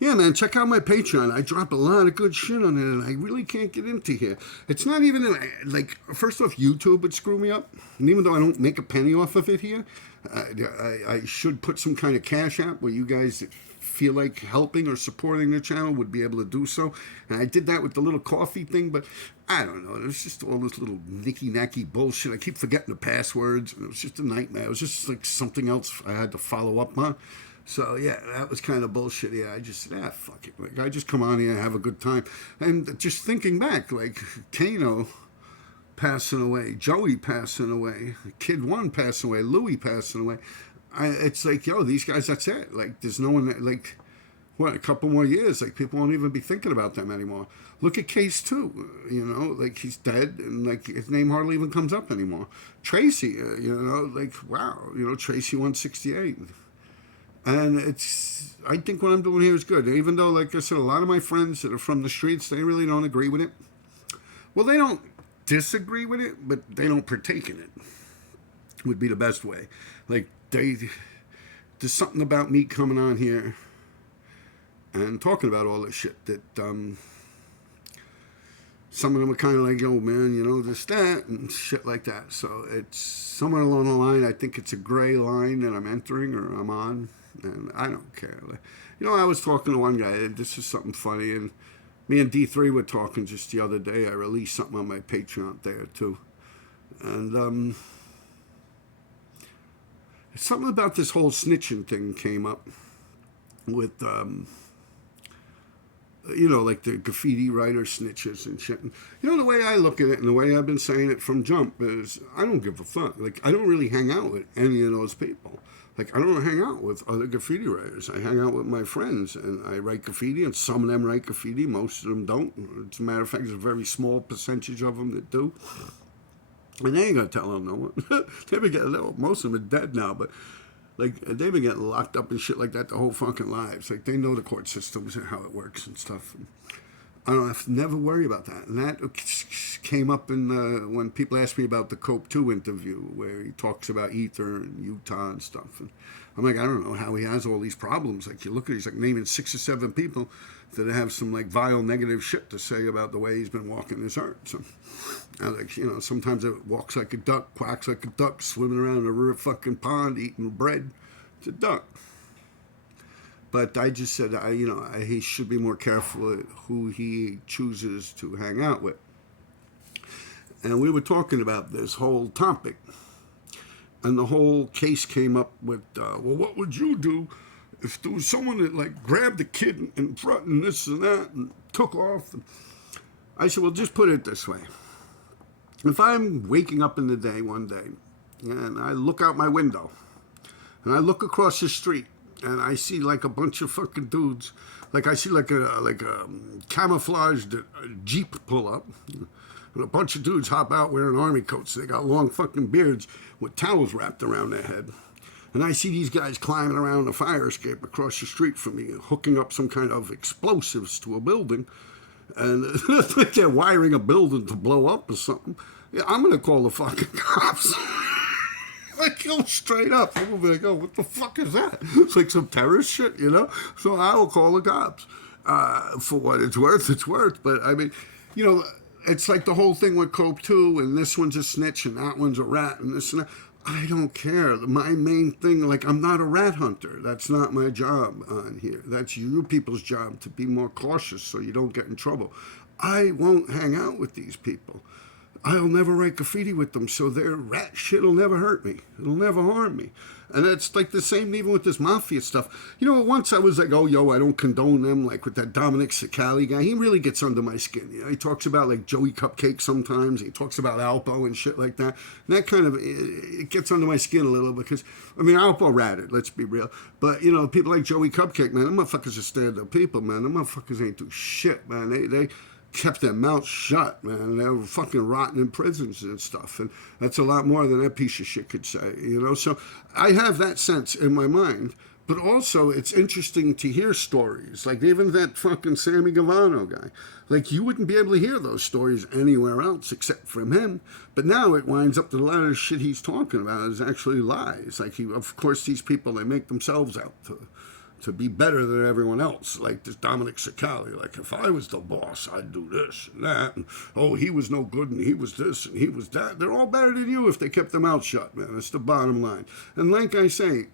Yeah, man, check out my Patreon. I drop a lot of good shit on it, and I really can't get into here. It's not even, like, first off, YouTube would screw me up. And even though I don't make a penny off of it here, I should put some kind of cash app where you guys feel like helping or supporting the channel would be able to do so. And I did that with the little coffee thing, but I don't know. There's just all this little nicky-nacky bullshit. I keep forgetting the passwords, and it was just a nightmare. It was just like something else I had to follow up on. So, yeah, that was kind of bullshit. Yeah, I just said, fuck it. Like, I just come on here and have a good time. And just thinking back, like, Kano passing away, Joey passing away, Kid One passing away, Louie passing away. It's like, yo, these guys, that's it. Like, there's no one that, like, what, a couple more years, like, people won't even be thinking about them anymore. Look at Case 2, you know, like, he's dead, and, like, his name hardly even comes up anymore. Tracy, you know, like, wow, you know, Tracy 168. And it's, I think what I'm doing here is good. Even though, like I said, a lot of my friends that are from the streets, they really don't agree with it. Well, they don't disagree with it, but they don't partake in it, would be the best way. Like, there's something about me coming on here and talking about all this shit that some of them are kind of like, yo, man, you know, this, that, and shit like that. So it's somewhere along the line, I think it's a gray line that I'm entering or I'm on, and I don't care. You know, I was talking to one guy, this is something funny, and me and D3 were talking just the other day. I released something on my Patreon there, too. And, something about this whole snitching thing came up with, like the graffiti writer snitches and shit. And, the way I look at it and the way I've been saying it from jump is I don't give a fuck. Like, I don't really hang out with any of those people. Like, I don't hang out with other graffiti writers. I hang out with my friends, and I write graffiti, and some of them write graffiti, most of them don't. As a matter of fact, there's a very small percentage of them that do. And they ain't gonna tell them no one. They've been getting, most of them are dead now, but like they've been getting locked up and shit like that their whole fucking lives. Like, they know the court systems and how it works and stuff. And I don't have to never worry about that. And that came up in when people asked me about the Cope 2 interview where he talks about Ether and Utah and stuff. And I'm like, I don't know how he has all these problems. Like, you look at it, he's like naming 6 or 7 people that have some like vile negative shit to say about the way he's been walking this earth. So I like, sometimes it walks like a duck, quacks like a duck, swimming around in a real fucking pond, eating bread. It's a duck. But I just said, he should be more careful at who he chooses to hang out with. And we were talking about this whole topic. And the whole case came up with, well, what would you do if there was someone that, like, grabbed the kid in front and this and that and took off? And I said, well, just put it this way. If I'm waking up in the day one day and I look out my window and I look across the street, and I see like a bunch of fucking dudes, like I see like a camouflaged Jeep pull up, and a bunch of dudes hop out wearing army coats. They got long fucking beards with towels wrapped around their head. And I see these guys climbing around a fire escape across the street from me, hooking up some kind of explosives to a building. And like they're wiring a building to blow up or something. Yeah, I'm going to call the fucking cops. Like, go straight up. I'm going to be like, oh, what the fuck is that? It's like some terrorist shit, So I will call the cops. For what it's worth. But, I mean, it's like the whole thing with Cope 2, and this one's a snitch, and that one's a rat, and this and that. I don't care. My main thing, like, I'm not a rat hunter. That's not my job on here. That's you people's job to be more cautious so you don't get in trouble. I won't hang out with these people. I'll never write graffiti with them, so their rat shit will never hurt me. It'll never harm me. And it's like the same even with this mafia stuff. Once I was like, oh, I don't condone them, like with that Dominic Cicali guy. He really gets under my skin. He talks about like Joey Cupcake sometimes. He talks about Alpo and shit like that. And that kind of, it gets under my skin a little because, Alpo ratted, let's be real. But, people like Joey Cupcake, man, them motherfuckers are stand-up people, man. Them motherfuckers ain't do shit, man. They kept their mouths shut, man. They were fucking rotting in prisons and stuff. And that's a lot more than that piece of shit could say, So I have that sense in my mind. But also, it's interesting to hear stories. Like, even that fucking Sammy Gavano guy. Like, you wouldn't be able to hear those stories anywhere else except from him. But now it winds up that a lot of the shit he's talking about is actually lies. Like, of course, these people, they make themselves out to be better than everyone else, like this Dominic Cicali. Like, if I was the boss, I'd do this and that. And, oh, he was no good, and he was this, and he was that. They're all better than you if they kept their mouth shut, man. That's the bottom line. And like I say,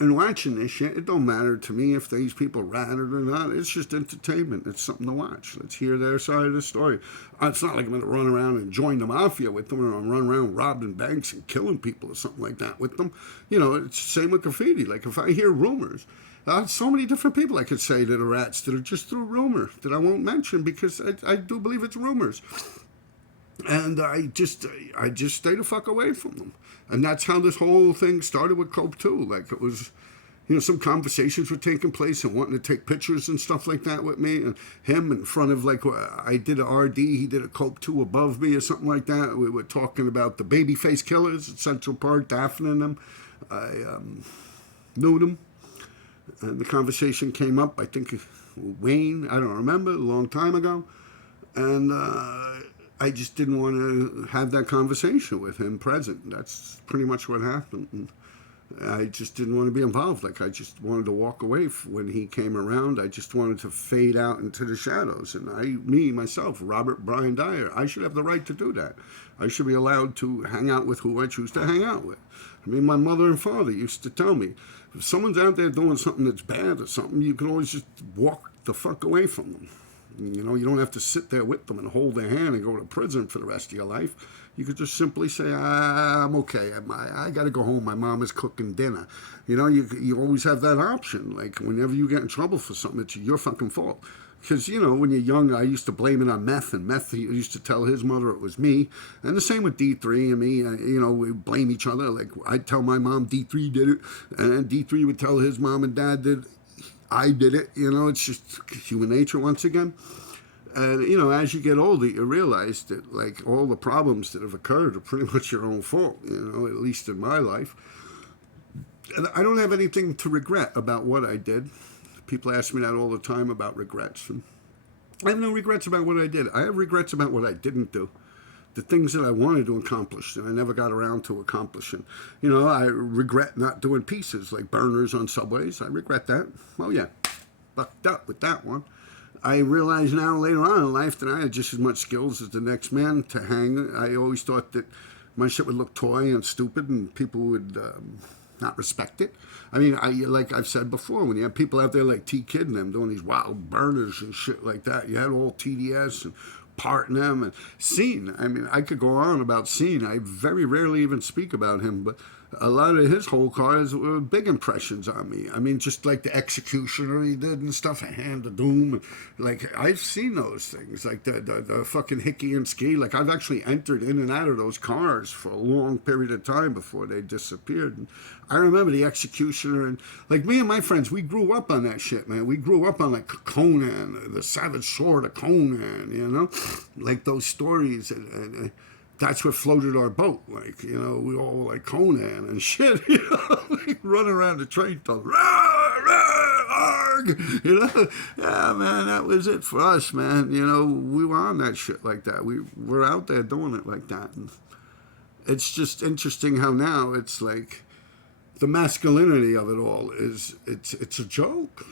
in watching this shit, it don't matter to me if these people ratted or not. It's just entertainment. It's something to watch. Let's hear their side of the story. It's not like I'm going to run around and join the mafia with them, or I'm run around robbing banks and killing people or something like that with them. It's the same with graffiti. Like, if I hear rumors, so many different people I could say that are rats that are just through rumor that I won't mention because I do believe it's rumors. And I just stay the fuck away from them. And that's how this whole thing started with Cope 2. Like, it was, some conversations were taking place and wanting to take pictures and stuff like that with me. And him in front of, like, I did a RD, he did a Cope 2 above me or something like that. We were talking about the Babyface Killers at Central Park, Daphne and them. I knew them. And the conversation came up, I think, Wayne, I don't remember, a long time ago. And I just didn't want to have that conversation with him present. That's pretty much what happened. And I just didn't want to be involved. Like, I just wanted to walk away when he came around. I just wanted to fade out into the shadows. And myself, Robert Brian Dyer, I should have the right to do that. I should be allowed to hang out with who I choose to hang out with. My mother and father used to tell me, if someone's out there doing something that's bad or something, you can always just walk the fuck away from them. You know, you don't have to sit there with them and hold their hand and go to prison for the rest of your life. You could just simply say, I'm okay. I got to go home. My mom is cooking dinner. You know, you always have that option. Like, whenever you get in trouble for something, it's your fucking fault. Because, you know, when you're young, I used to blame it on Meth, and Meth, he used to tell his mother it was me. And the same with D3 and me. You know, we blame each other. Like, I'd tell my mom D3 did it, and D3 would tell his mom and dad that I did it. You know, it's just human nature once again. And, you know, as you get older, you realize that, like, all the problems that have occurred are pretty much your own fault, you know, at least in my life. And I don't have anything to regret about what I did. People ask me that all the time about regrets. And I have no regrets about what I did. I have regrets about what I didn't do. The things that I wanted to accomplish that I never got around to accomplishing. You know, I regret not doing pieces like burners on subways. I regret that. Well, yeah, fucked up with that one. I realize now later on in life that I had just as much skills as the next man to hang. I always thought that my shit would look toy and stupid and people would not respect it. I mean, like I've said before, when you have people out there like T-Kid and them doing these wild burners and shit like that, you had all TDS and Part in them and Scene. I mean, I could go on about Scene. I very rarely even speak about him, but a lot of his whole cars were big impressions on me. I mean, just like the Executioner he did and stuff, Hand of Doom. Like, I've seen those things, like the fucking Hickey and Ski. Like, I've actually entered in and out of those cars for a long period of time before they disappeared. And I remember the Executioner, and like me and my friends, we grew up on that shit, man. We grew up on like Conan, the Savage Sword of Conan, you know, like those stories, and that's what floated our boat. Like, you know, we all like Conan and shit, you know, like running around the train tunnel, rah, rah, arg, you know. Yeah, man, that was it for us, man. You know, we were on that shit like that. We were out there doing it like that. And it's just interesting how now it's like the masculinity of it all is, it's a joke.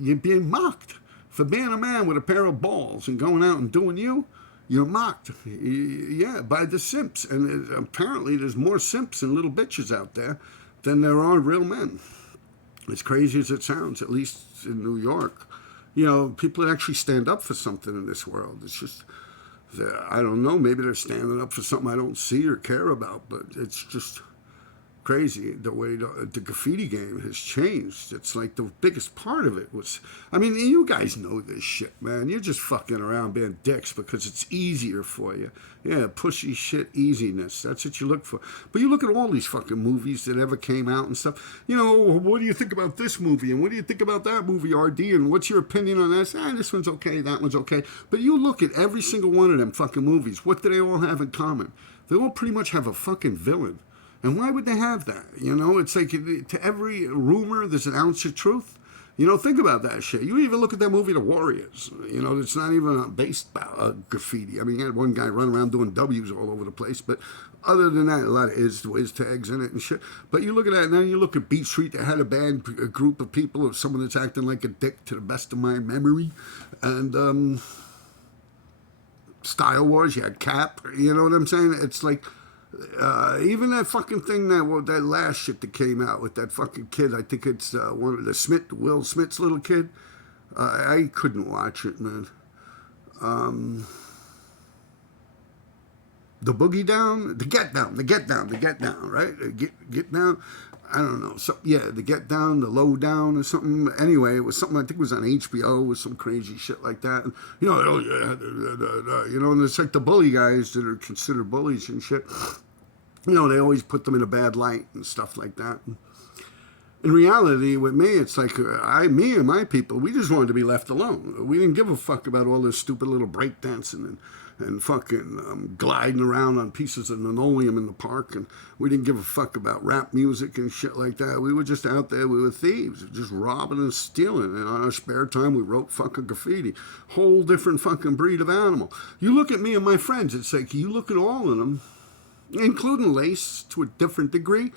You're being mocked for being a man with a pair of balls and going out and doing you. You're mocked, yeah, by the simps. And apparently there's more simps and little bitches out there than there are real men. As crazy as it sounds, at least in New York. You know, people that actually stand up for something in this world. It's just, I don't know, maybe they're standing up for something I don't see or care about, but it's just crazy the way the graffiti game has changed. It's like the biggest part of it was, I mean, you guys know this shit, man. You're just fucking around being dicks because it's easier for you. Yeah, pushy shit, easiness. That's what you look for. But you look at all these fucking movies that ever came out and stuff. You know, what do you think about this movie? And what do you think about that movie, RD? And what's your opinion on this? This one's okay, that one's okay. But you look at every single one of them fucking movies. What do they all have in common? They all pretty much have a fucking villain. And why would they have that? You know, it's like to every rumor, there's an ounce of truth. You know, think about that shit. You even look at that movie, The Warriors. You know, it's not even based about graffiti. I mean, you had one guy running around doing W's all over the place. But other than that, a lot of whiz tags in it and shit. But you look at that, and then you look at Beat Street. They had a group of people, or someone that's acting like a dick to the best of my memory. And Style Wars, you had Cap. You know what I'm saying? It's like... even that fucking thing that last shit that came out with that fucking kid, I think it's one of the Will Smith's little kid. I couldn't watch it, man. The Boogie Down, the Get Down, right? Get Down. I don't know. So yeah, the Get Down, the Low Down, or something. Anyway, it was something I think it was on HBO, with some crazy shit like that. And, you know, oh yeah, you know, and it's like the bully guys that are considered bullies and shit. You know, they always put them in a bad light and stuff like that. In reality, with me, it's like me and my people, we just wanted to be left alone. We didn't give a fuck about all this stupid little breakdancing and fucking gliding around on pieces of linoleum in the park. And we didn't give a fuck about rap music and shit like that. We were just out there. We were thieves, just robbing and stealing. And on our spare time, we wrote fucking graffiti. Whole different fucking breed of animal. You look at me and my friends, it's like you look at all of them, including Lace to a different degree.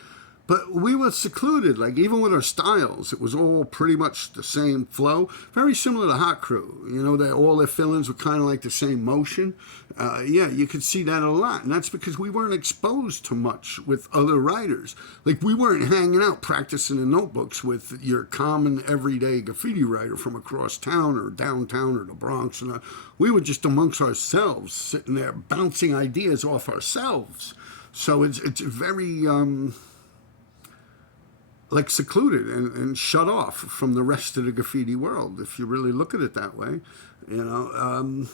But we were secluded, like even with our styles, it was all pretty much the same flow, very similar to Hot Crew. You know, that all their fill-ins were kind of like the same motion. Yeah, you could see that a lot, and that's because we weren't exposed to much with other writers. Like we weren't hanging out practicing in notebooks with your common everyday graffiti writer from across town or downtown or the Bronx, and we were just amongst ourselves, sitting there bouncing ideas off ourselves. So it's very like secluded and shut off from the rest of the graffiti world, if you really look at it that way. You know,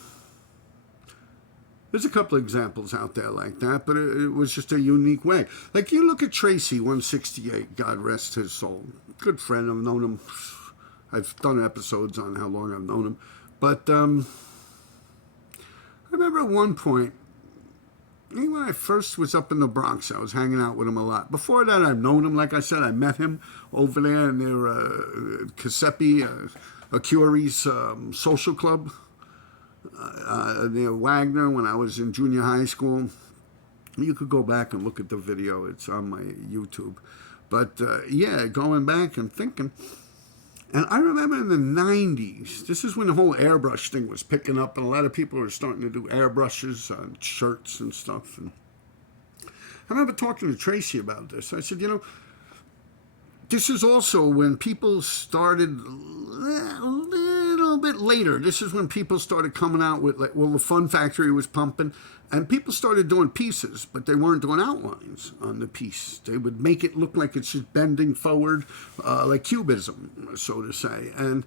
there's a couple of examples out there like that, but it was just a unique way. Like you look at Tracy 168, God rest his soul. Good friend, I've known him. I've done episodes on how long I've known him. But I remember at one point, when I first was up in the Bronx, I was hanging out with him a lot. Before that, I've known him. Like I said, I met him over there near Giuseppe, Acuri's social club near Wagner when I was in junior high school. You could go back and look at the video. It's on my YouTube. But yeah, going back and thinking. And I remember in the 90s, this is when the whole airbrush thing was picking up, and a lot of people were starting to do airbrushes on shirts and stuff. And I remember talking to Tracy about this. I said, you know, this is also when people started a little bit later. This is when people started coming out with, like, well, the Fun Factory was pumping, and people started doing pieces, but they weren't doing outlines on the piece. They would make it look like it's just bending forward, like cubism, so to say. And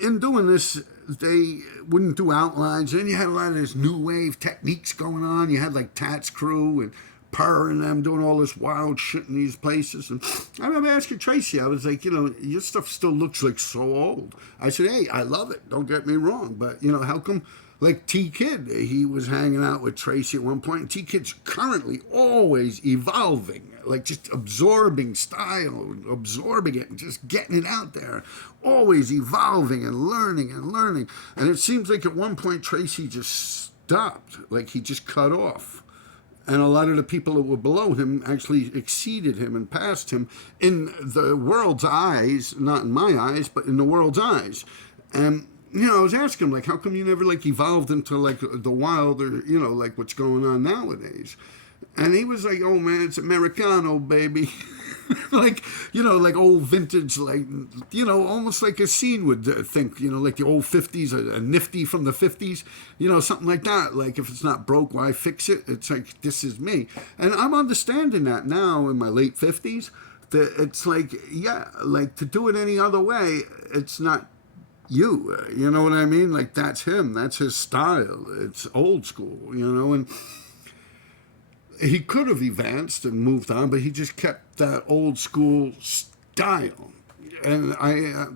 in doing this, they wouldn't do outlines. And then you had a lot of this new wave techniques going on. You had like Tats Crew and Purr and them doing all this wild shit in these places. And I remember asking Tracy, I was like, you know, your stuff still looks like so old. I said, hey, I love it. Don't get me wrong. But, you know, how come, like T-Kid, he was hanging out with Tracy at one point. And T-Kid's currently always evolving, like just absorbing style, absorbing it and just getting it out there. Always evolving and learning and learning. And it seems like at one point Tracy just stopped, like he just cut off. And a lot of the people that were below him actually exceeded him and passed him in the world's eyes, not in my eyes, but in the world's eyes. And, you know, I was asking him, like, how come you never, like, evolved into, like, the wild or, you know, like what's going on nowadays? And he was like, oh, man, it's Americano, baby. Like, you know, like old vintage, like, you know, almost like a scene would think, you know, like the old 50s, a nifty from the 50s, you know, something like that. Like, if it's not broke, why fix it? It's like, this is me. And I'm understanding that now in my late 50s, that it's like, yeah, like to do it any other way, it's not you. You know what I mean? Like, that's him. That's his style. It's old school, you know, and he could have advanced and moved on, but he just kept that old school style. And I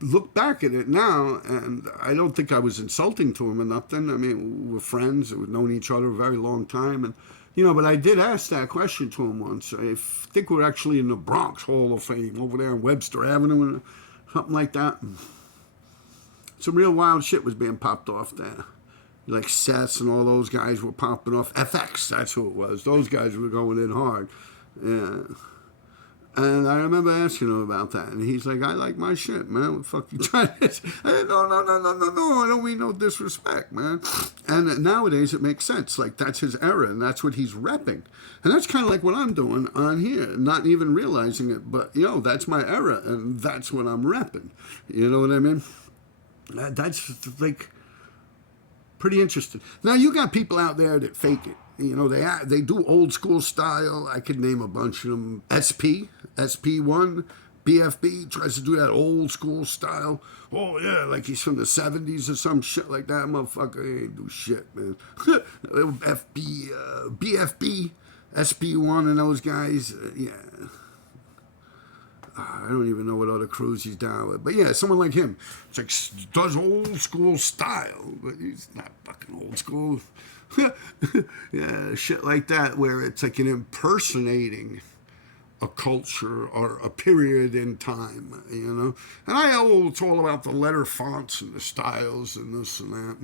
look back at it now, and I don't think I was insulting to him or nothing. I mean, we're friends. We've known each other a very long time. And, you know, but I did ask that question to him once. I think we're actually in the Bronx Hall of Fame over there on Webster Avenue, or something like that. Some real wild shit was being popped off there. Like Seths and all those guys were popping off. FX, that's who it was. Those guys were going in hard. Yeah. And I remember asking him about that. And he's like, I like my shit, man. What the fuck you trying to say? I said, no. I don't mean no disrespect, man. And nowadays it makes sense. Like, that's his era, and that's what he's repping. And that's kind of like what I'm doing on here, not even realizing it. But, you know, that's my era, and that's what I'm repping. You know what I mean? That's like pretty interesting. Now, you got people out there that fake it. You know, they do old school style. I could name a bunch of them. SP1, BFB tries to do that old school style. Oh, yeah, like he's from the 70s or some shit like that. Motherfucker ain't do shit, man. BFB, SP1 and those guys, yeah. I don't even know what other crews he's down with. But yeah, someone like him. It's like, does old school style, but he's not fucking old school. Yeah, shit like that, where it's like an impersonating a culture or a period in time, you know. And it's all about the letter fonts and the styles and this and that.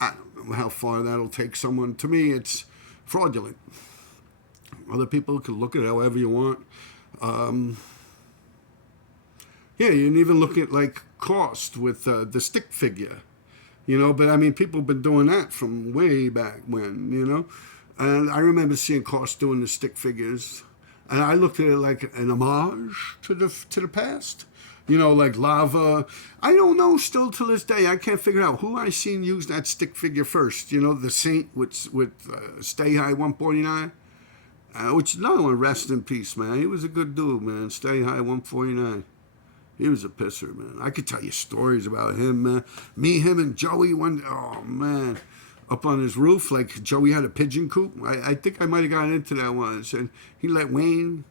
I don't know how far that'll take someone. To me, it's fraudulent. Other people can look at it however you want. Um, yeah, you can even look at like cost with the stick figure, you know. But I mean, people have been doing that from way back when, you know. And I remember seeing cost doing the stick figures, and I looked at it like an homage to the past. You know, like lava. I don't know still to this day. I can't figure out who I seen use that stick figure first. You know, the Saint with Stay High 149. Which another one, rest in peace, man. He was a good dude, man. Stay High 149. He was a pisser, man. I could tell you stories about him, man. Me, him, and Joey oh, man. Up on his roof, like Joey had a pigeon coop. I think I might have gotten into that once. And he let Wayne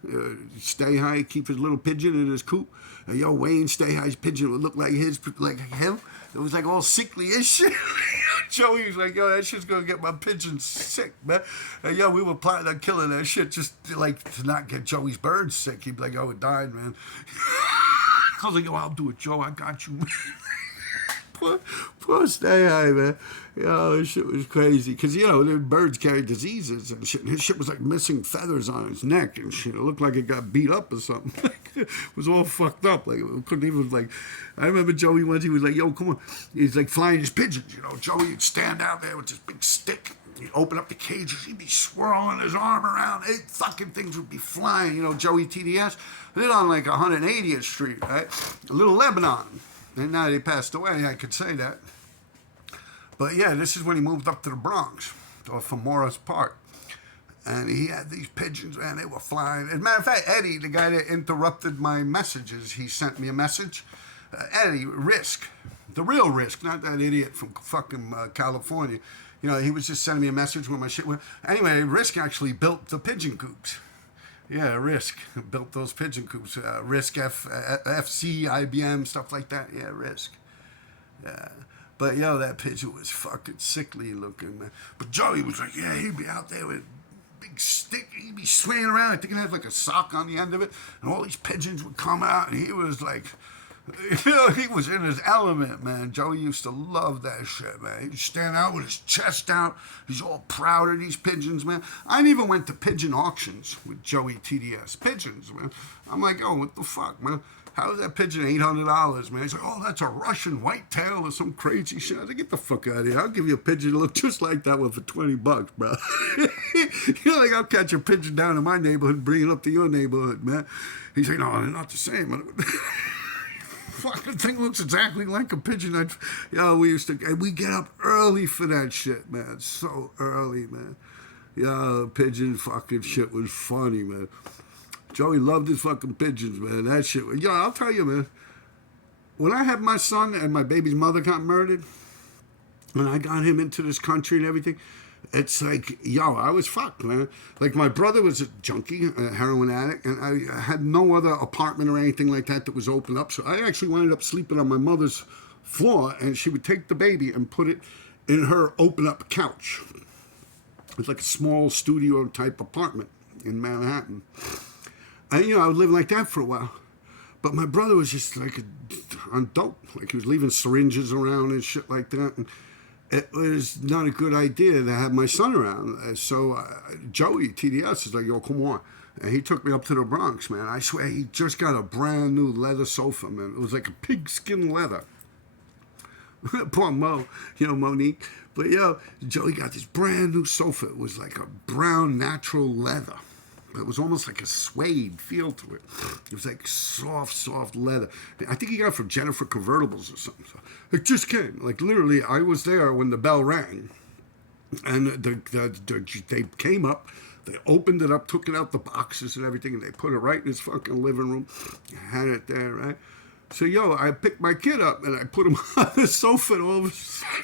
Stay High keep his little pigeon in his coop. And yo, Wayne Stay High's pigeon would look like him. It was like all sickly as shit. Joey was like, yo, that shit's gonna get my pigeon sick, man. And yo, we were planning on killing that shit just like to not get Joey's birds sick. He'd be like, oh, it died, man. I was like, yo, I'll do it, Joe. I got you. Poor Stay High, man. Yo, this shit was crazy. Because, you know, the birds carry diseases and shit. And his shit was like missing feathers on his neck and shit. It looked like it got beat up or something. It was all fucked up. Like, it couldn't even, like... I remember Joey once, he was like, yo, come on. He's like flying his pigeons, you know. Joey would stand out there with this big stick. He'd open up the cages. He'd be swirling his arm around. 8 fucking things would be flying. You know, Joey TDS. Lived on like 180th Street, right? A little Lebanon. And now they passed away, I could say that. But yeah, this is when he moved up to the Bronx, or from Morris Park. And he had these pigeons, man, they were flying. As a matter of fact, Eddie, the guy that interrupted my messages, he sent me a message. Eddie, Risk, the real Risk, not that idiot from fucking California. You know, he was just sending me a message when my shit went. Anyway, Risk actually built the pigeon coops. Yeah, Risk built those pigeon coops. Risk FC, IBM, stuff like that. Yeah, Risk. Yeah. But, yo, that pigeon was fucking sickly looking, man. But Joey was like, yeah, he'd be out there with a big stick. He'd be swinging around. I think it had like a sock on the end of it. And all these pigeons would come out. And he was like, you know, he was in his element, man. Joey used to love that shit, man. He'd stand out with his chest out. He's all proud of these pigeons, man. I even went to pigeon auctions with Joey TDS. Pigeons, man. I'm like, oh, what the fuck, man? How is that pigeon $800, man? He's like, oh, that's a Russian whitetail or some crazy shit. I was like, get the fuck out of here. I'll give you a pigeon to look just like that one for $20, bro. You're like, I'll catch a pigeon down in my neighborhood and bring it up to your neighborhood, man. He's like, no, they're not the same. Fucking thing looks exactly like a pigeon. We get up early for that shit, man. So early, man. Yeah, pigeon fucking shit was funny, man. Joey loved his fucking pigeons, man. That shit. Yo, I'll tell you, man. When I had my son and my baby's mother got murdered, when I got him into this country and everything, it's like, yo, I was fucked, man. Like, my brother was a junkie, a heroin addict, and I had no other apartment or anything like that that was open up. So I actually wound up sleeping on my mother's floor, and she would take the baby and put it in her open-up couch. It was like a small studio-type apartment in Manhattan. And, you know, I was living like that for a while. But my brother was just like on dope. Like, he was leaving syringes around and shit like that. And it was not a good idea to have my son around. So Joey, TDS, is like, yo, come on. And he took me up to the Bronx, man. I swear, he just got a brand new leather sofa, man. It was like a pigskin leather. Poor Mo, you know, Monique. But, yo, Joey got this brand new sofa. It was like a brown natural leather. It was almost like a suede feel to it. It was like soft leather. I think he got it from Jennifer Convertibles or something. So it just came. Like, literally, I was there when the bell rang. And they came up. They opened it up, took it out the boxes and everything, and they put it right in his fucking living room. Had it there, right? So, yo, I picked my kid up, and I put him on the sofa, and all of a sudden...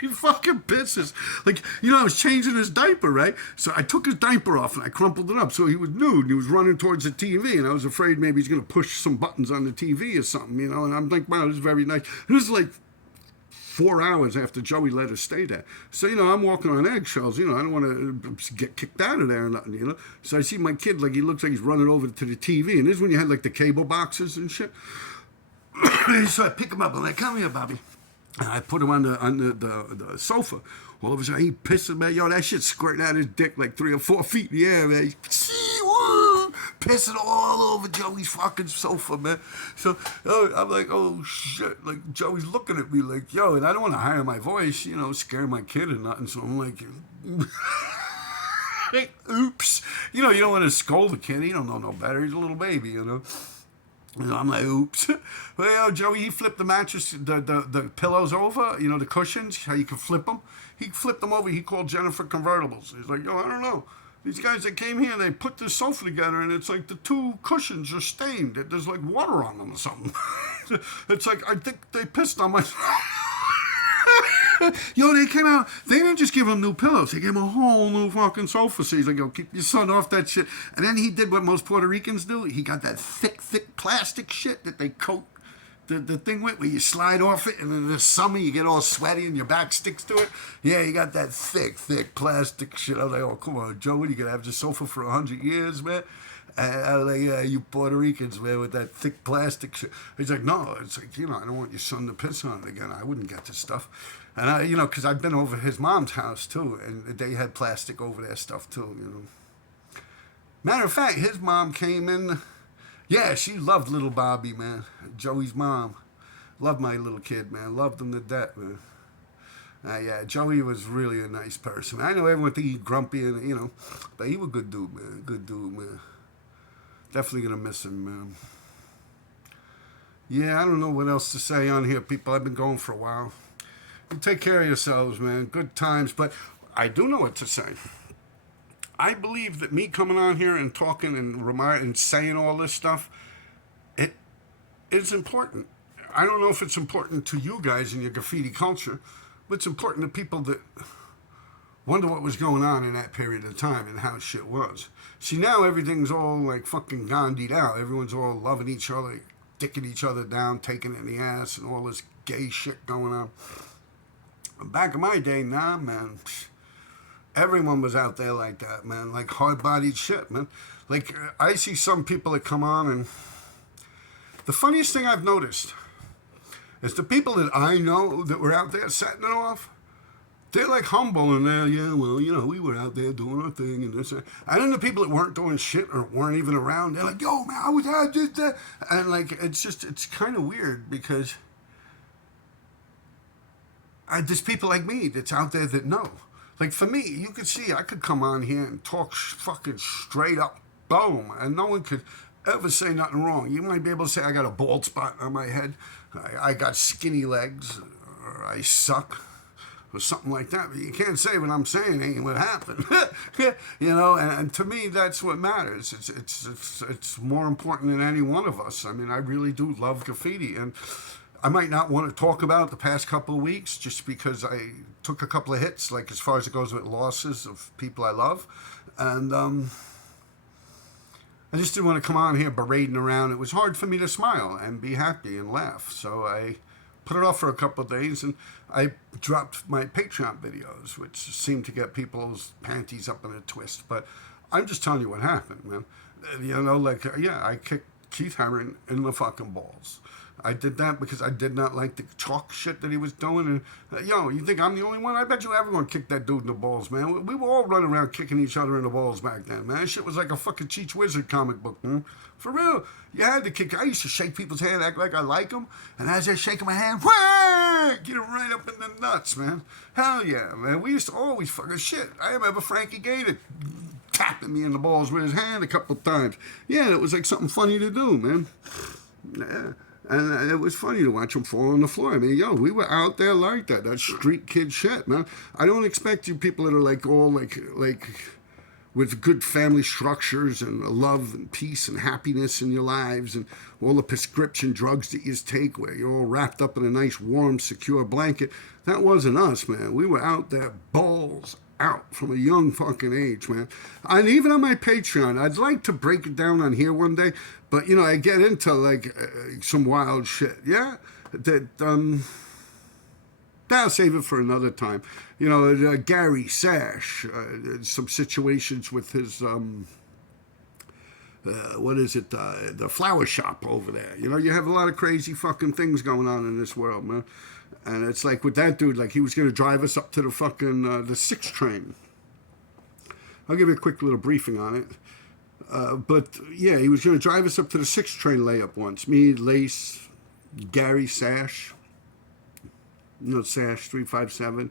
He fucking pisses. Like, you know, I was changing his diaper, right? So I took his diaper off and I crumpled it up. So he was nude and he was running towards the TV. And I was afraid maybe he's going to push some buttons on the TV or something, you know. And I'm like, wow, this is very nice. And this is like 4 hours after Joey let us stay there. So, you know, I'm walking on eggshells. You know, I don't want to get kicked out of there or nothing, you know. So I see my kid, like, he looks like he's running over to the TV. And this is when you had, like, the cable boxes and shit. So I pick him up. I'm like, come here, Bobby. And I put him on the sofa. All of a sudden, he pisses, man. Yo, that shit squirting out his dick like 3 or 4 feet in the air, man. Pissing all over Joey's fucking sofa, man. So I'm like, oh shit. Like, Joey's looking at me like, yo, and I don't want to hire my voice, you know, scare my kid or nothing. So I'm like, oops. You know, you don't want to scold the kid. He don't know no better. He's a little baby, you know. And I'm like, oops. Well, Joey, he flipped the mattress, the pillows over, you know, the cushions, how you can flip them. He flipped them over. He called Jennifer Convertibles. He's like, yo, I don't know. These guys that came here, they put this sofa together, and it's like the 2 cushions are stained. There's like water on them or something. It's like, I think they pissed on my... Yo, they came out, they didn't just give him new pillows, they gave him a whole new fucking sofa. So he's like, yo, keep your son off that shit. And then he did what most Puerto Ricans do. He got that thick plastic shit that they coat the thing with, where you slide off it, and in the summer you get all sweaty and your back sticks to it. Yeah, you got that thick plastic shit. I was like, oh, come on, Joe, what, you gonna have this sofa for 100 years, man? And I was like, yeah, you Puerto Ricans, man, with that thick plastic shit. He's like, no, it's like, you know, I don't want your son to piss on it again. I wouldn't get this stuff. And I, you know, because I've been over his mom's house too, and they had plastic over their stuff too, you know. Matter of fact, his mom came in. Yeah, she loved little Bobby, man. Joey's mom. Loved my little kid, man. Loved him to death, man. Yeah, Joey was really a nice person. I know everyone think he's grumpy, and you know, but he was a good dude, man. Good dude, man. Definitely gonna miss him, man. Yeah, I don't know what else to say on here, people. I've been going for a while. You take care of yourselves, man. Good times. But I do know what to say. I believe that me coming on here and talking and saying all this stuff, it is important. I don't know if it's important to you guys in your graffiti culture, but it's important to people that wonder what was going on in that period of time and how shit was. See, now everything's all like fucking Gandhi'd out. Everyone's all loving each other, dicking each other down, taking it in the ass, and all this gay shit going on. But back in my day, nah, man. Everyone was out there like that, man. Like hard-bodied shit, man. Like, I see some people that come on, and the funniest thing I've noticed is the people that I know that were out there setting it off, they're like humble and they're, yeah, well, you know, we were out there doing our thing and this. And then the people that weren't doing shit or weren't even around, they're like, yo, man, I was out just that. And like, it's kind of weird because there's people like me that's out there that know. Like for me, you could see I could come on here and talk fucking straight up, boom, and no one could ever say nothing wrong. You might be able to say I got a bald spot on my head, I got skinny legs, or I suck, or something like that. But you can't say what I'm saying ain't what happened. You know, and to me, that's what matters. It's more important than any one of us. I mean, I really do love graffiti, and I might not want to talk about it the past couple of weeks just because I took a couple of hits, like as far as it goes with losses of people I love. And I just didn't want to come on here berating around. It was hard for me to smile and be happy and laugh. So I put it off for a couple of days, and I dropped my Patreon videos, which seemed to get people's panties up in a twist. But I'm just telling you what happened, man. You know, like, yeah, I kicked Keith Haring in the fucking balls. I did that because I did not like the chalk shit that he was doing. And, yo, you think I'm the only one? I bet you everyone kicked that dude in the balls, man. We were all running around kicking each other in the balls back then, man. That shit was like a fucking Cheech Wizard comic book, man. For real. You had to kick. I used to shake people's hand, act like I like them. And as they're shaking my hand, whack, get it right up in the nuts, man. Hell yeah, man. We used to always fucking shit. I remember Frankie Gator tapping me in the balls with his hand a couple of times. Yeah, it was like something funny to do, man. Yeah. And it was funny to watch him fall on the floor. I mean, yo, we were out there like that. That street kid shit, man. I don't expect you people that are like all like with good family structures and love and peace and happiness in your lives and all the prescription drugs that you take where you're all wrapped up in a nice, warm, secure blanket. That wasn't us, man. We were out there balls out from a young fucking age, man. And even on my Patreon, I'd like to break it down on here one day, but you know, I get into like some wild shit, yeah? That I'll save it for another time. You know, Gary Sash, some situations with his what is it, the flower shop over there. You know, you have a lot of crazy fucking things going on in this world, man. And it's like with that dude, like he was going to drive us up to the fucking, the 6 train. I'll give you a quick little briefing on it. But yeah, he was going to drive us up to the 6 train layup once. Me, Lace, Gary, Sash, Sash 357.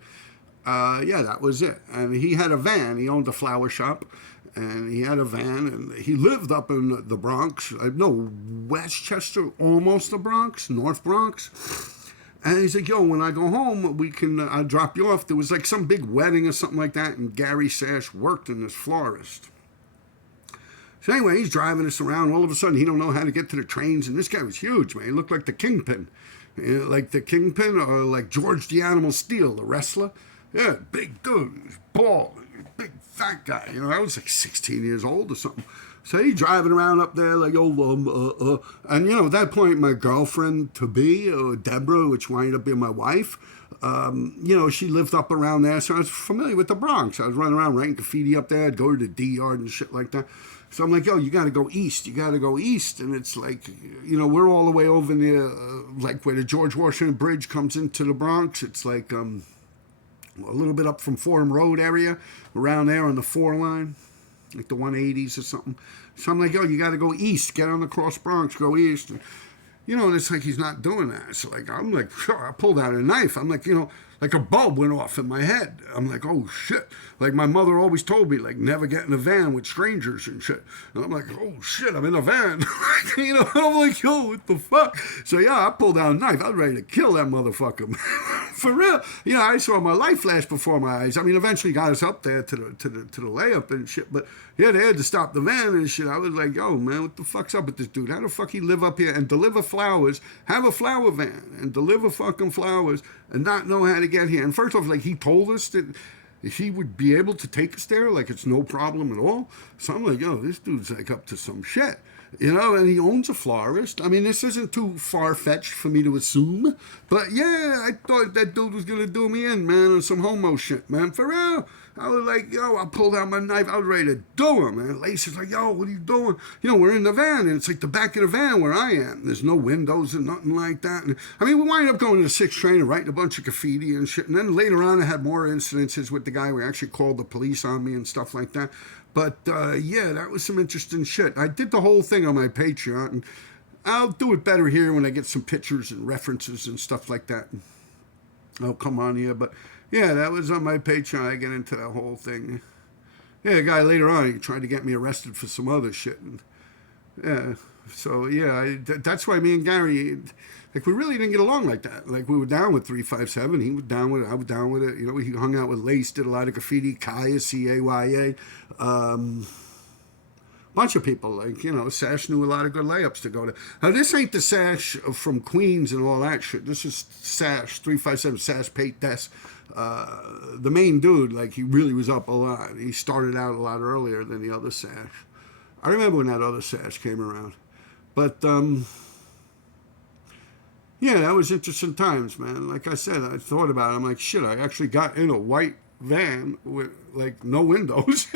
Yeah, that was it. And he had a van. He owned a flower shop, and he had a van, and he lived up in the Bronx. No, Westchester, almost the Bronx, North Bronx. And he's like, yo, when I go home, I'll drop you off. There was like some big wedding or something like that, and Gary Sash worked in this florist. So anyway, he's driving us around. All of a sudden, he don't know how to get to the trains, and this guy was huge, man. He looked like the Kingpin. Like the Kingpin, or like George the Animal Steel, the wrestler. Yeah, big dude, bald, big fat guy. You know, I was like 16 years old or something. So he's driving around up there like, and you know, at that point, my girlfriend to be, Deborah, which wound up being my wife, you know, she lived up around there, so I was familiar with the Bronx. I was running around writing graffiti up there. I'd go to the D yard and shit like that. So I'm like, yo, you got to go east. You got to go east. And it's like, you know, we're all the way over near, like where the George Washington Bridge comes into the Bronx. It's like a little bit up from Fordham Road area, around there on the 4 line, like the 180s or something. So I'm like, yo, you got to go east. Get on the Cross Bronx, go east. And, you know, and it's like he's not doing that. So like, I'm like, sure, I pulled out a knife. I'm like, you know, like a bulb went off in my head. I'm like, oh shit. Like my mother always told me, like, never get in a van with strangers and shit. And I'm like, oh shit, I'm in a van. You know, I'm like, yo, what the fuck? So yeah, I pulled out a knife. I was ready to kill that motherfucker. For real. You know, I saw my life flash before my eyes. I mean, eventually got us up there to the layup and shit. But yeah, they had to stop the van and shit. I was like, yo, man, what the fuck's up with this dude? How the fuck he live up here and deliver flowers, have a flower van and deliver fucking flowers and not know how to get here? And first off, like, he told us that he would be able to take us there, like it's no problem at all. So I'm like, yo, this dude's like up to some shit. You know, and he owns a florist. I mean, this isn't too far-fetched for me to assume. But yeah, I thought that dude was going to do me in, man, on some homo shit, man. For real. I was like, yo, I pulled out my knife. I was ready to do him, man. Lacey's like, yo, what are you doing? You know, we're in the van, and it's like the back of the van where I am. There's no windows and nothing like that. And, I mean, we wind up going to the 6 train and writing a bunch of graffiti and shit. And then later on, I had more incidences with the guy where he actually called the police on me and stuff like that. But, yeah, that was some interesting shit. I did the whole thing on my Patreon, and I'll do it better here when I get some pictures and references and stuff like that. I'll come on here, but yeah, that was on my Patreon. I get into that whole thing. Yeah, a guy later on, he tried to get me arrested for some other shit. And, yeah, so yeah, that's why me and Gary, like, we really didn't get along like that. Like, we were down with 357. He was down with it. I was down with it. You know, he hung out with Lace, did a lot of graffiti, Kaya, C-A-Y-A. Bunch of people, like, you know, Sash knew a lot of good layups to go to. Now, this ain't the Sash from Queens and all that shit. This is Sash, 357, Sash Pate Des. The main dude, like, he really was up a lot. He started out a lot earlier than the other Sash. I remember when that other Sash came around. But, yeah, that was interesting times, man. Like I said, I thought about it. I'm like, shit, I actually got in a white van with, like, no windows.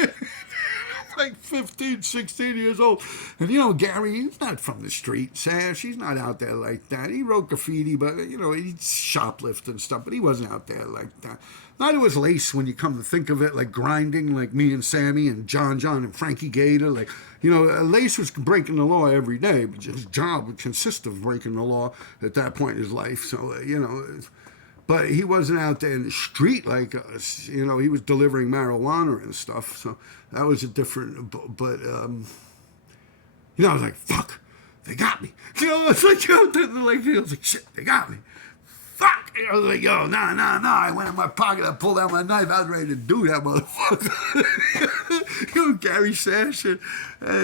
Like 15, 16 years old. And, you know, Gary, he's not from the street, Sash. He's not out there like that. He wrote graffiti, but, you know, he'd shoplift and stuff, but he wasn't out there like that. Neither was Lace when you come to think of it, like grinding, like me and Sammy and John and Frankie Gator. Like, you know, Lace was breaking the law every day, but his job would consist of breaking the law at that point in his life. So, you know, but he wasn't out there in the street like us. You know, he was delivering marijuana and stuff. So that was a different, but you know, I was like, fuck, they got me. You know, it's like, I was like, shit, they got me. Fuck. I was like, yo, nah. I went in my pocket, I pulled out my knife, I was ready to do that motherfucker. Yo, Gary Sash, and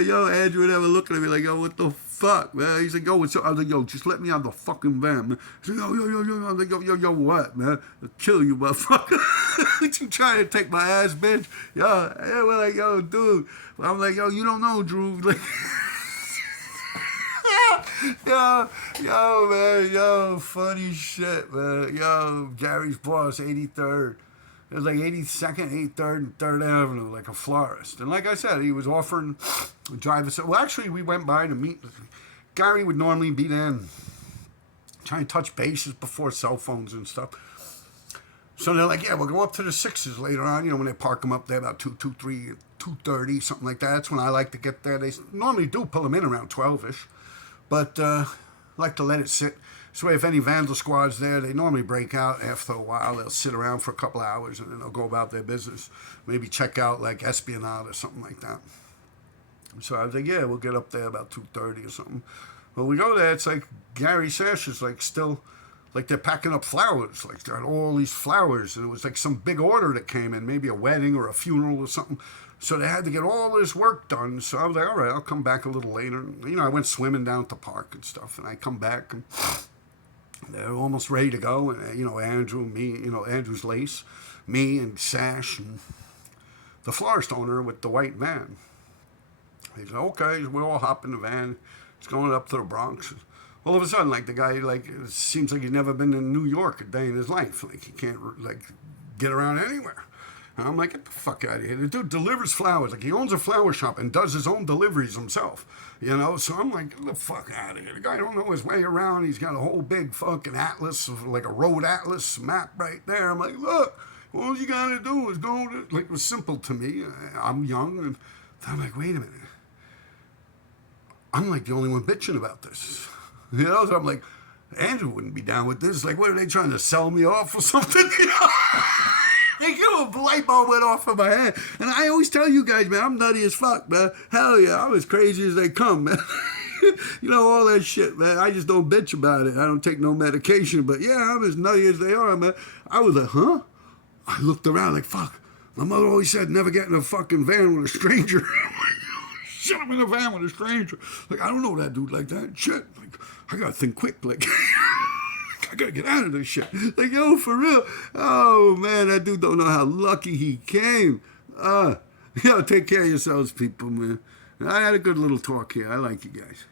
yo, Andrew would ever looking at me like, yo, what the fuck, man? He's like, yo, what's up? I was like, yo, just let me out the fucking van, man. He's like, yo. I was like, yo, what, man? I'll kill you, motherfucker. You trying to take my ass, bitch? Yo, we're like, yo, dude. I'm like, yo, you don't know, Drew. Like, yo, man, yo, funny shit, man. Yo, Gary's boss, 83rd. It was like 82nd, 83rd, and 3rd Avenue, like a florist. And like I said, he was offering to drive us. Well, actually, we went by to meet. Gary would normally be there and try and touch bases before cell phones and stuff. So they're like, yeah, we'll go up to the Sixes later on, when they park them up there about 2:30, something like that. That's when I like to get there. They normally do pull them in around 12-ish, but like to let it sit. So if any vandal squad's there, they normally break out after a while. They'll sit around for a couple hours and then they'll go about their business. Maybe check out like Espionage or something like that. So I was like, yeah, we'll get up there about 2:30 or something. Well, we go there, it's like Gary Sash is like still, like they're packing up flowers. Like there are all these flowers. And it was like some big order that came in, maybe a wedding or a funeral or something. So they had to get all this work done. So I was like, all right, I'll come back a little later. I went swimming down at the park and stuff. And I come back and they're almost ready to go. And, Andrew, me, Andrew's Lace, me and Sash and the florist owner with the white van. He said, okay, we all hop in the van. It's going up to the Bronx. All of a sudden, like the guy, like it seems like he's never been in New York a day in his life. Like he can't like get around anywhere. And I'm like, get the fuck out of here. The dude delivers flowers. Like he owns a flower shop and does his own deliveries himself. So I'm like, get the fuck out of here. The guy don't know his way around. He's got a whole big fucking atlas, like a road atlas map right there. I'm like, look, all you gotta do is go to, like it was simple to me. I'm young and I'm like, wait a minute. I'm like the only one bitching about this. So I'm like, Andrew wouldn't be down with this. Like, what are they trying to sell me off or something? Like, a light bulb went off in my head. And I always tell you guys, man, I'm nutty as fuck, man. Hell yeah, I'm as crazy as they come, man. All that shit, man. I just don't bitch about it. I don't take no medication. But yeah, I'm as nutty as they are, man. I was like, huh? I looked around like, fuck. My mother always said never get in a fucking van with a stranger. Shit, I'm in a van with a stranger. Like, I don't know that dude like that. Shit. Like, I gotta think quick. Like, I gotta get out of this shit. Like, yo, for real. Oh, man, that dude don't know how lucky he came. Take care of yourselves, people, man. I had a good little talk here. I like you guys.